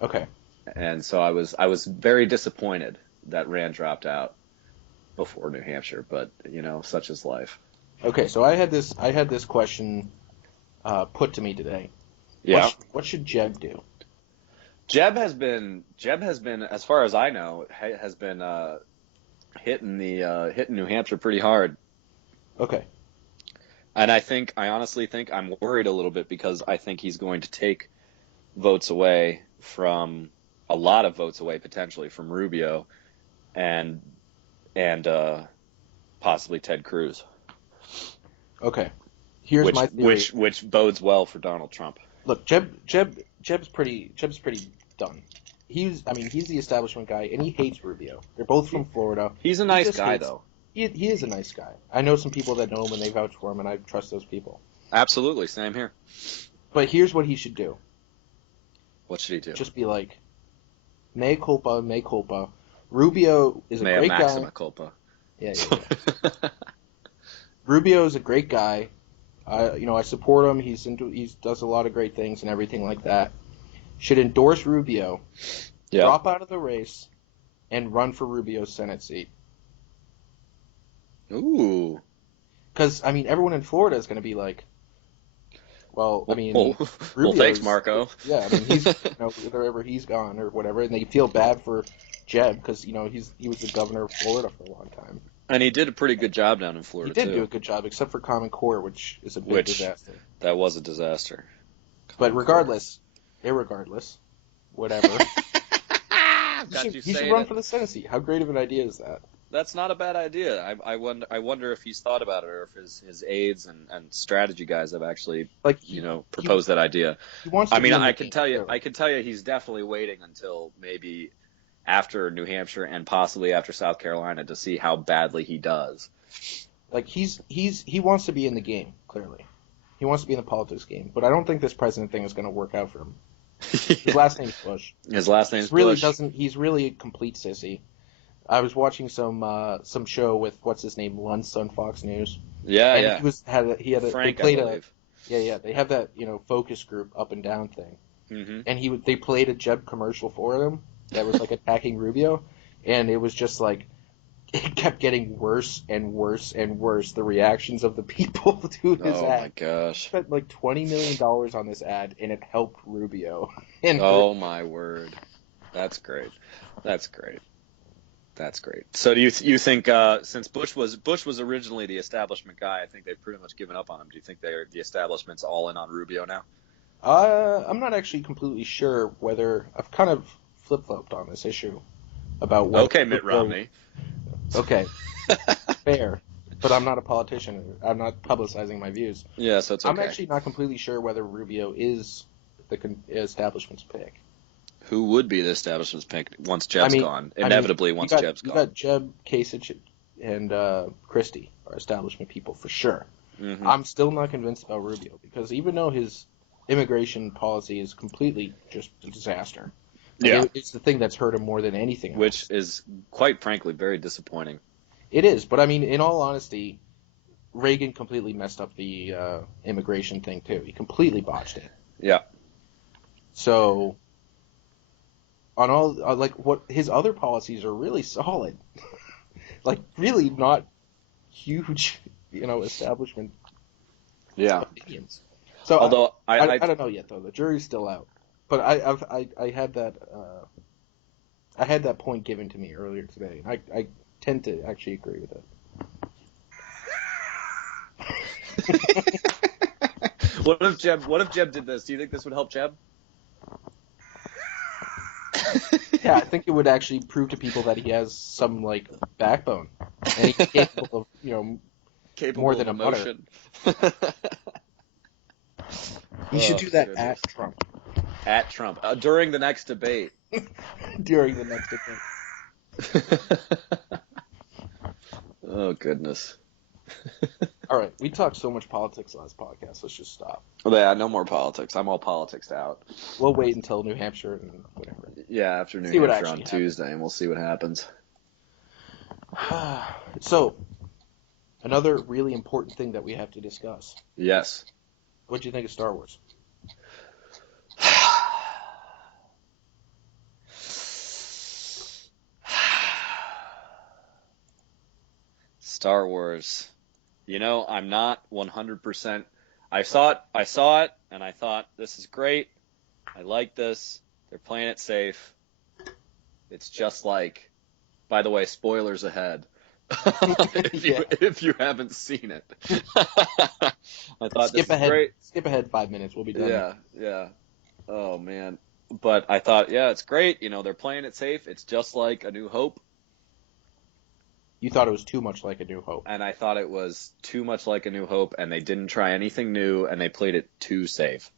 Okay. And so I was very disappointed that Rand dropped out before New Hampshire, but such is life. Okay, so I had this question put to me today. Yeah. What should Jeb do? Jeb has been, as far as I know, has been hitting New Hampshire pretty hard. Okay. And I honestly think I'm worried a little bit because I think he's going to take a lot of votes away potentially from Rubio and possibly Ted Cruz. Okay. Here's my theory. Which bodes well for Donald Trump. Look, Jeb's pretty done. He's the establishment guy, and he hates Rubio. They're both from Florida. He's a nice guy, though. He is a nice guy. I know some people that know him, and they vouch for him, and I trust those people. Absolutely, same here. But here's what he should do. What should he do? Just be like, mea culpa, mea culpa. Rubio is a great guy. Maxima culpa. Yeah. Rubio is a great guy. I support him. He does a lot of great things and everything like that. Should endorse Rubio, drop out of the race, and run for Rubio's Senate seat. Ooh. Because, I mean, everyone in Florida is going to be like, well, I mean, Well, thanks, Rubio's, Marco. yeah, I mean, he's, wherever he's gone or whatever, and they feel bad for Jeb because, he was the governor of Florida for a long time. And he did a pretty good job down in He Florida, did do too. a good job, except for Common Core, which is a big Which, disaster. that was a disaster. But Concord. irregardless, whatever, Got you he should saying run it. for the Senate. How great of an idea is that? That's not a bad idea. I wonder if he's thought about it or if his aides and strategy guys have actually, Like, proposed that idea. he wants I to mean, be in the game, clearly. I can tell you he's definitely waiting until maybe after New Hampshire and possibly after South Carolina to see how badly he does. Like, he wants to be in the game, clearly. He wants to be in the politics game, but I don't think this president thing is going to work out for him. His last name's Bush. His last name's Really Bush. doesn't. He's really a complete sissy. I was watching some show with what's his name, Luntz on Fox News. Yeah, And yeah. Frank, they played I believe. they have that focus group up and down thing. Mm-hmm. And they played a Jeb commercial for him that was like attacking Rubio, and it was just like it kept getting worse and worse and worse. The reactions of the people to his Oh ad. my gosh. Spent like $20 million on this ad, and it helped Rubio. And Oh my word. That's great. That's great. That's great. So do you think since Bush was originally the establishment guy, I think they've pretty much given up on him. Do you think the establishment's all in on Rubio now? I'm not actually completely sure whether I've kind of flip-flopped on this issue about what. Okay, Mitt Romney. Okay, fair, but I'm not a politician. I'm not publicizing my views. Yeah, so it's okay. I'm actually not completely sure whether Rubio is the establishment's pick. Who would be the establishment's pick once Jeb's gone? Inevitably, once Jeb's gone. You got Jeb, Kasich, and Christie are establishment people for sure. Mm-hmm. I'm still not convinced about Rubio because even though his immigration policy is completely just a disaster, yeah, it's the thing that's hurt him more than anything else. Which is, quite frankly, very disappointing. It is, but I mean, in all honesty, Reagan completely messed up the immigration thing too. He completely botched it. Yeah. So, on all what his other policies are really solid, like really not huge, establishment. Yeah. Opinions. So although I don't know yet though. The jury's still out. But I had that point given to me earlier today. I tend to actually agree with it. What if Jeb did this? Do you think this would help Jeb? Yeah, I think it would actually prove to people that he has some backbone, and he's capable of more than emotion. He should do that at Trump. At Trump during the next debate. During the next debate. Oh goodness. All right, we talked so much politics last podcast. Let's just stop. Well, yeah, no more politics. I'm all politicsed out. We'll wait until New Hampshire and whatever. Yeah, after New Hampshire on Tuesday, and we'll see what happens. So, another really important thing that we have to discuss. Yes. What do you think of Star Wars? Star Wars. I'm not 100%. I saw it, and I thought, this is great. I like this. They're playing it safe. It's just like, by the way, spoilers ahead. if you haven't seen it. I thought this is great. Skip ahead 5 minutes. We'll be done. Yeah. Oh, man. But I thought, yeah, it's great. They're playing it safe. It's just like A New Hope. You thought it was too much like A New Hope. And I thought it was too much like A New Hope, and they didn't try anything new, and they played it too safe.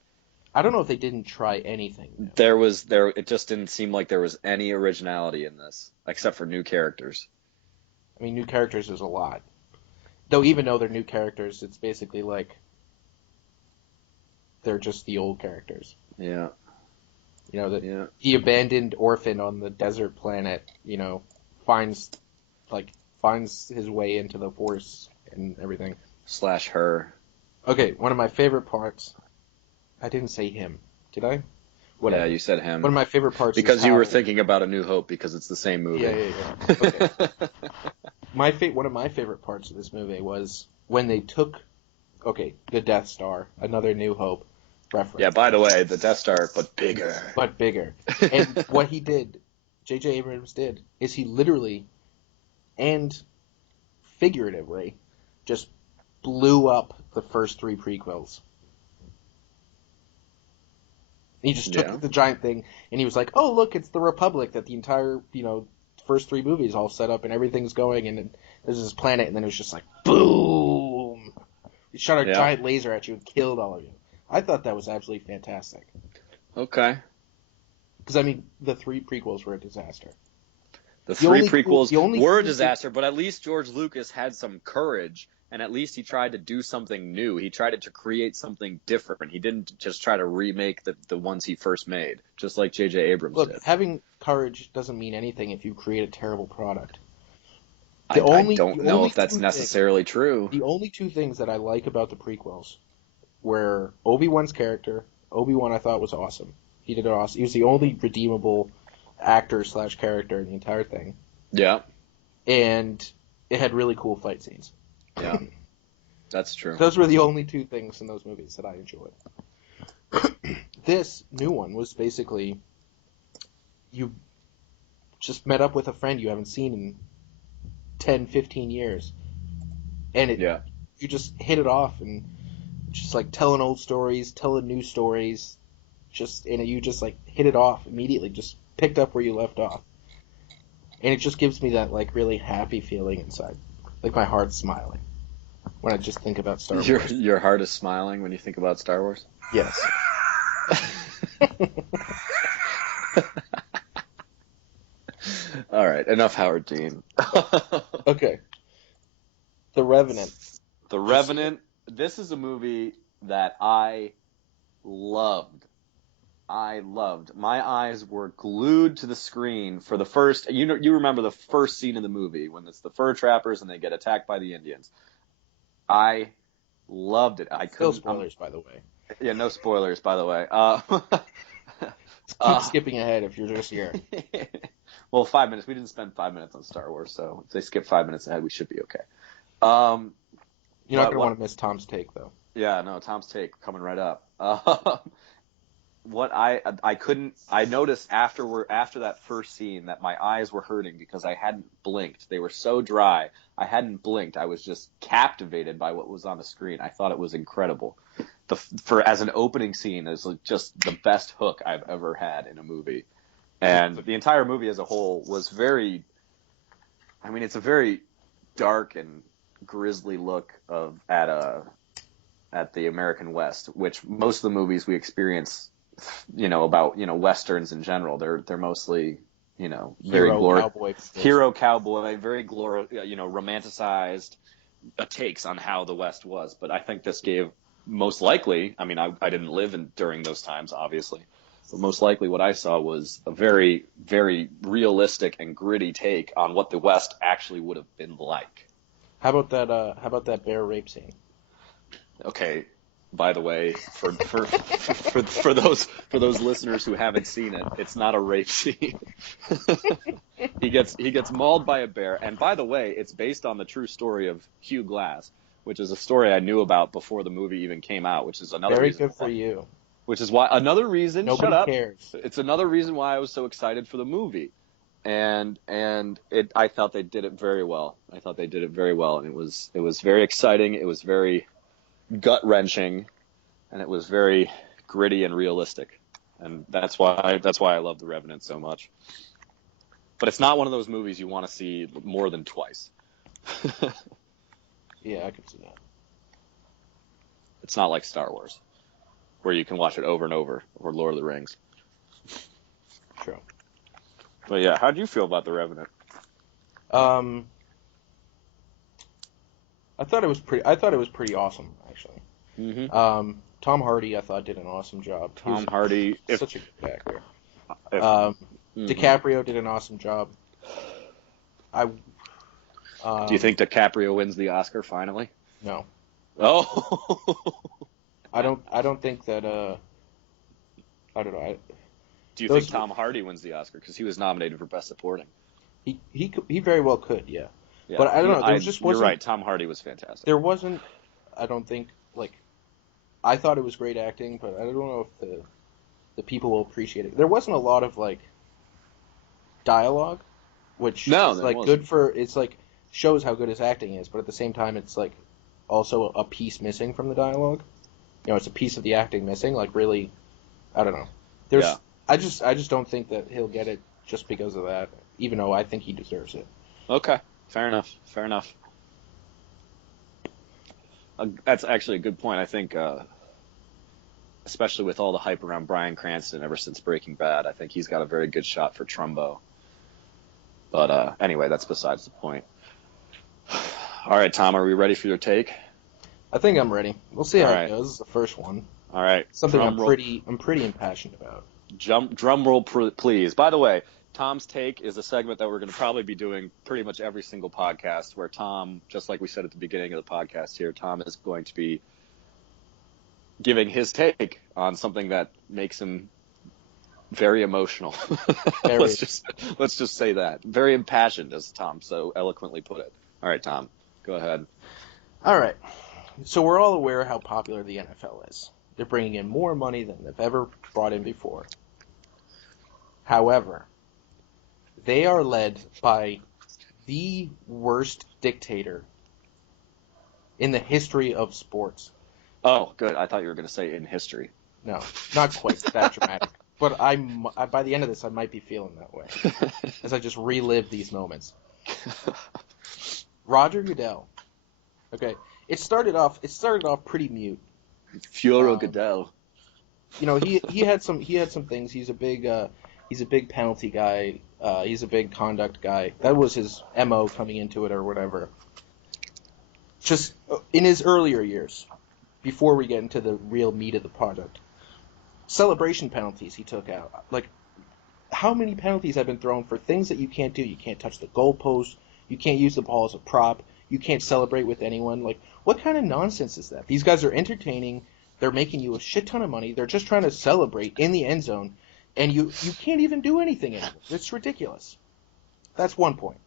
I don't know if they didn't try anything. It just didn't seem like there was any originality in this, except for new characters. I mean, new characters is a lot. Though even though they're new characters, it's basically like they're just the old characters. Yeah. The abandoned orphan on the desert planet, finds his way into the Force and everything. / her. Okay, one of my favorite parts. I didn't say him, did I? Whatever. Yeah, you said him. One of my favorite parts because you were thinking about A New Hope because it's the same movie. Yeah. Okay. one of my favorite parts of this movie was when they took, the Death Star, another New Hope reference. Yeah, by the way, the Death Star, but bigger. But bigger. And what he did, J.J. Abrams did, is he literally and figuratively just blew up the first 3 prequels. He just took the giant thing, and he was like, oh, look, it's the Republic that the entire, first 3 movies all set up, and everything's going, and there's this planet, and then it was just like, boom! He shot a giant laser at you and killed all of you. I thought that was absolutely fantastic. Okay. Because, the 3 prequels were a disaster. The 3 prequels were a disaster, but at least George Lucas had some courage, and at least he tried to do something new. He tried to create something different. He didn't just try to remake the ones he first made, just like J.J. Abrams did. Having courage doesn't mean anything if you create a terrible product. I don't know if that's necessarily true. The only 2 things that I like about the prequels were Obi-Wan's character. Obi-Wan I thought was awesome. He did it awesome. He was the only redeemable actor/character in the entire thing. Yeah. And it had really cool fight scenes. Yeah. That's true. Those were the only 2 things in those movies that I enjoyed. This new one was basically you just met up with a friend you haven't seen in 10, 15 years. And you just hit it off and just like telling old stories, telling new stories, and you just like hit it off immediately, just picked up where you left off. And it just gives me that like really happy feeling inside. Like my heart's smiling when I just think about Star Wars. Your heart is smiling when you think about Star Wars? Yes. All right, enough Howard Dean. Okay. The Revenant. The Revenant. This is a movie that I loved. My eyes were glued to the screen for the first. You remember the first scene in the movie when it's the fur trappers and they get attacked by the Indians. I loved it. No spoilers, by the way. Yeah, no spoilers, by the way. Keep skipping ahead if you're just here. Well, 5 minutes. We didn't spend 5 minutes on Star Wars, so if they skip 5 minutes ahead, we should be okay. You're not going to want to miss Tom's take, though. Yeah, no, Tom's take coming right up. What I noticed after that first scene that my eyes were hurting because I hadn't blinked. They were so dry. I hadn't blinked. I was just captivated by what was on the screen. I thought it was incredible. As an opening scene, it was just the best hook I've ever had in a movie. And the entire movie as a whole was it's a very dark and grisly look at the American West, which most of the movies we experience, about, westerns in general, they're mostly, very hero cowboy, very romanticized takes on how the West was. But I think this gave most likely, I didn't live during those times, obviously, but most likely what I saw was a very, very realistic and gritty take on what the West actually would have been like. How about that bear rape scene? Okay, by the way, for those listeners who haven't seen it, it's not a rape scene. He gets mauled by a bear, and by the way, it's based on the true story of Hugh Glass, which is a story I knew about before the movie even came out, which is another reason. Very good for you. Which is why another reason. Nobody shut up. cares. It's another reason why I was so excited for the movie, and I thought they did it very well. And it was very exciting. It was very gut wrenching, and it was very gritty and realistic, and that's why I love The Revenant so much. But it's not one of those movies you want to see more than twice. Yeah, I can see that. It's not like Star Wars, where you can watch it over and over, or Lord of the Rings. True. But yeah, how'd you feel about The Revenant? I thought it was pretty awesome, actually. Mm-hmm. Tom Hardy, I thought, did an awesome job. Tom Hardy, such a good actor. DiCaprio did an awesome job. Do you think DiCaprio wins the Oscar finally? No. Oh. I don't think that. I don't know. Do you think Tom Hardy wins the Oscar because he was nominated for Best Supporting? He very well could, yeah. Yeah, But I don't know. There just you're wasn't. right. Tom Hardy was fantastic. There wasn't. I don't think like. I thought it was great acting, but I don't know if the people will appreciate it. There wasn't a lot of like dialogue, which No, is there like wasn't. good for. It's like shows how good his acting is, but at the same time, it's like also a piece missing from the dialogue. It's a piece of the acting missing. Like really, I don't know. Yeah. There's. I just don't think that he'll get it just because of that. Even though I think he deserves it. Okay. Fair enough. Fair enough. That's actually a good point. I think, especially with all the hype around Bryan Cranston ever since Breaking Bad, I think he's got a very good shot for Trumbo. But anyway, that's besides the point. All right, Tom, are we ready for your take? I think I'm ready. We'll see All how it right. goes. This is the first one. All right. Something Drum roll. I'm pretty impassioned about. Drum roll, please. By the way, Tom's Take is a segment that we're going to probably be doing pretty much every single podcast, where Tom, just like we said at the beginning of the podcast here, Tom is going to be giving his take on something that makes him very emotional. Very. Let's just say that. Very impassioned, as Tom so eloquently put it. All right, Tom, go ahead. All right. So we're all aware how popular the NFL is. They're bringing in more money than they've ever brought in before. However, they are led by the worst dictator in the history of sports. Oh, good. I thought you were going to say in history. No, not quite that dramatic. But by the end of this, I might be feeling that way as I just relive these moments. Roger Goodell. Okay, it started off pretty mute. Fioro Goodell. He had some things. He's a big penalty guy. He's a big conduct guy. That was his MO coming into it or whatever. Just in his earlier years, before we get into the real meat of the product. Celebration penalties he took out. Like, how many penalties have been thrown for things that you can't do? You can't touch the goalpost. You can't use the ball as a prop. You can't celebrate with anyone. Like, what kind of nonsense is that? These guys are entertaining. They're making you a shit ton of money. They're just trying to celebrate in the end zone, and you can't even do anything anymore. It's ridiculous. That's one point.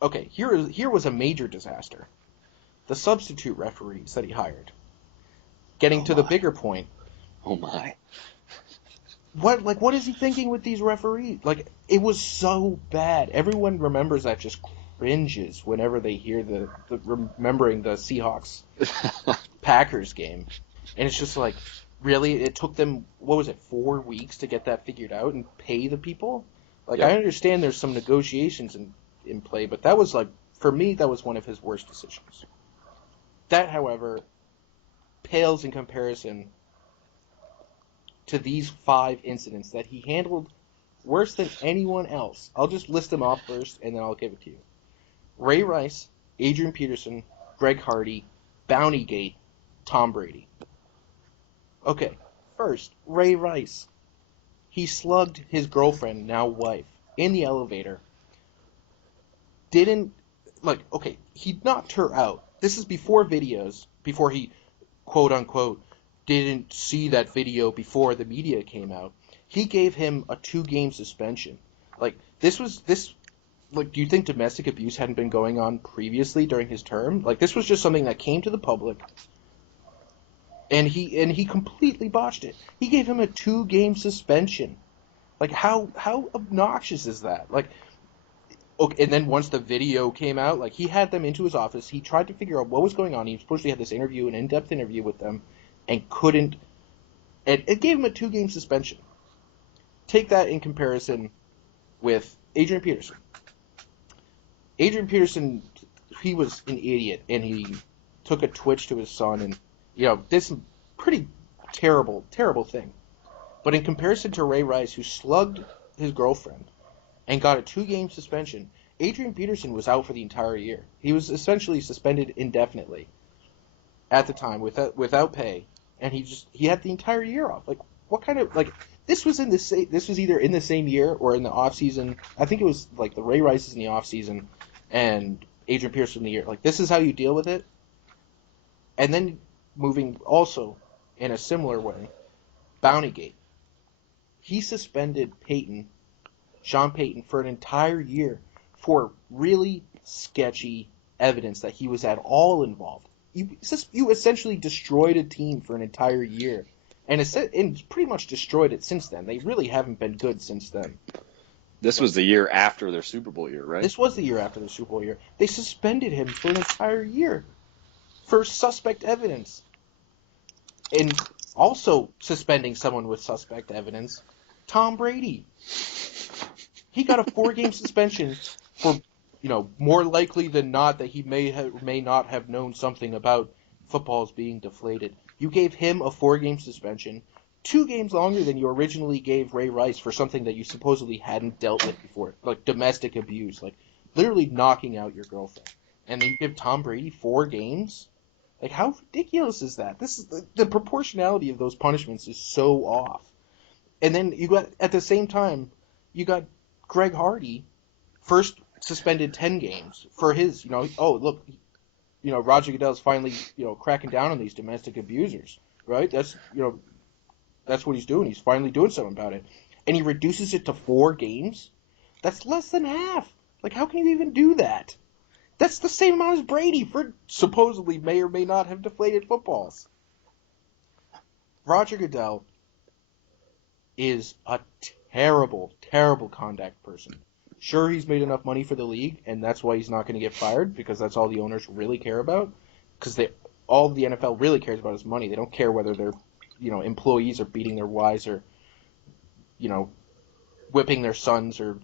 Okay, here was a major disaster. The substitute referees that he hired. Getting to the bigger point. Oh my. What is he thinking with these referees? Like, it was so bad. Everyone remembers that, just cringes whenever they hear the remembering the Seahawks Packers game. And it's just like, really? It took them, 4 weeks to get that figured out and pay the people? Like, Yep. I understand there's some negotiations in play, but that was like, for me, that was one of his worst decisions. That, however, pales in comparison to these 5 incidents that he handled worse than anyone else. I'll just list them off first, and then I'll give it to you. Ray Rice, Adrian Peterson, Greg Hardy, Bountygate, Tom Brady. Okay, first, Ray Rice. He slugged his girlfriend, now wife, in the elevator. He knocked her out. This is before videos, before he, quote-unquote, didn't see that video before the media came out. He gave him a 2-game suspension. Do you think domestic abuse hadn't been going on previously during his term? Like, this was just something that came to the public, and he completely botched it. He gave him a 2-game suspension. Like, how obnoxious is that? Like, okay, and then once the video came out, like, he had them into his office. He tried to figure out what was going on. He supposed to have this interview, an in-depth interview with them, and couldn't. And it gave him a 2-game suspension. Take that in comparison with Adrian Peterson. Adrian Peterson, he was an idiot, and he took a twitch to his son, and did some pretty terrible, terrible thing. But in comparison to Ray Rice, who slugged his girlfriend and got a 2-game suspension, Adrian Peterson was out for the entire year. He was essentially suspended indefinitely at the time without pay, and he had the entire year off. Like, what kind of, like, this was either in the same year or in the off season. I think it was like the Ray Rice is in the off season and Adrian Peterson in the year. Like, this is how you deal with it. And then moving also in a similar way, Bountygate. He suspended Sean Payton for an entire year for really sketchy evidence that he was at all involved. You essentially destroyed a team for an entire year, and pretty much destroyed it since then. They really haven't been good since then. This was the year after their Super Bowl year, right? This was the year after the Super Bowl year. They suspended him for an entire year for suspect evidence. And also suspending someone with suspect evidence, Tom Brady. He got a 4-game suspension for, more likely than not that he may not have known something about footballs being deflated. You gave him a 4-game suspension, 2 games longer than you originally gave Ray Rice for something that you supposedly hadn't dealt with before, like domestic abuse, like literally knocking out your girlfriend. And then you give Tom Brady 4 games? Like, how ridiculous is that? This is the proportionality of those punishments is so off. And then at the same time, you got Greg Hardy, first suspended 10 games for his, Roger Goodell's finally, cracking down on these domestic abusers, right? That's what he's doing. He's finally doing something about it. And he reduces it to 4 games? That's less than half. Like, how can you even do that? That's the same amount as Brady for supposedly may or may not have deflated footballs. Roger Goodell is a terrible, terrible conduct person. Sure, he's made enough money for the league, and that's why he's not going to get fired, because that's all the owners really care about. Because all the NFL really cares about is money. They don't care whether their, employees are beating their wives or, whipping their sons or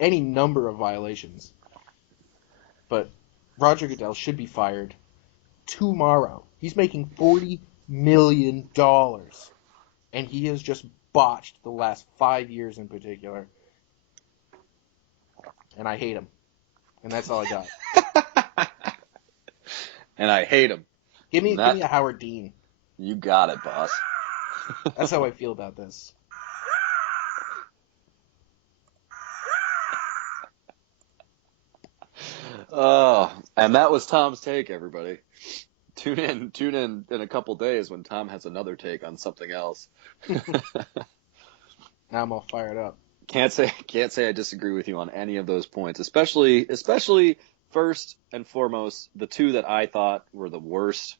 any number of violations. But Roger Goodell should be fired tomorrow. He's making $40 million, and he has just botched the last 5 years in particular. And I hate him. And that's all I got. And I hate him. Give me a Howard Dean. You got it, boss. That's how I feel about this. Oh, and that was Tom's take, everybody. Tune in a couple days when Tom has another take on something else. Now I'm all fired up. Can't say I disagree with you on any of those points, especially first and foremost, the two that I thought were the worst,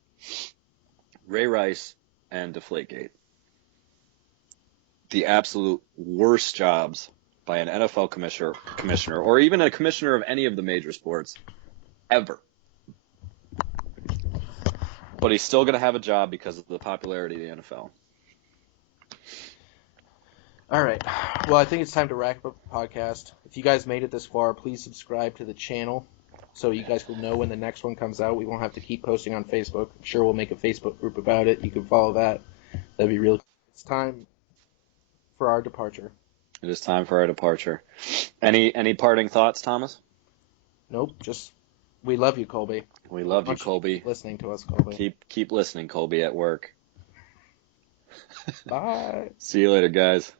Ray Rice and Deflategate. The absolute worst jobs by an NFL commissioner, or even a commissioner of any of the major sports, ever. But he's still going to have a job because of the popularity of the NFL. All right. Well, I think it's time to wrap up the podcast. If you guys made it this far, please subscribe to the channel so you guys will know when the next one comes out. We won't have to keep posting on Facebook. I'm sure we'll make a Facebook group about it. You can follow that. That'd be real. It's time for our departure. It is time for our departure. Any parting thoughts, Thomas? Nope. Just we love you, Colby. We love you, Colby. Keep listening to us, Colby. Keep listening, Colby, at work. Bye. See you later, guys.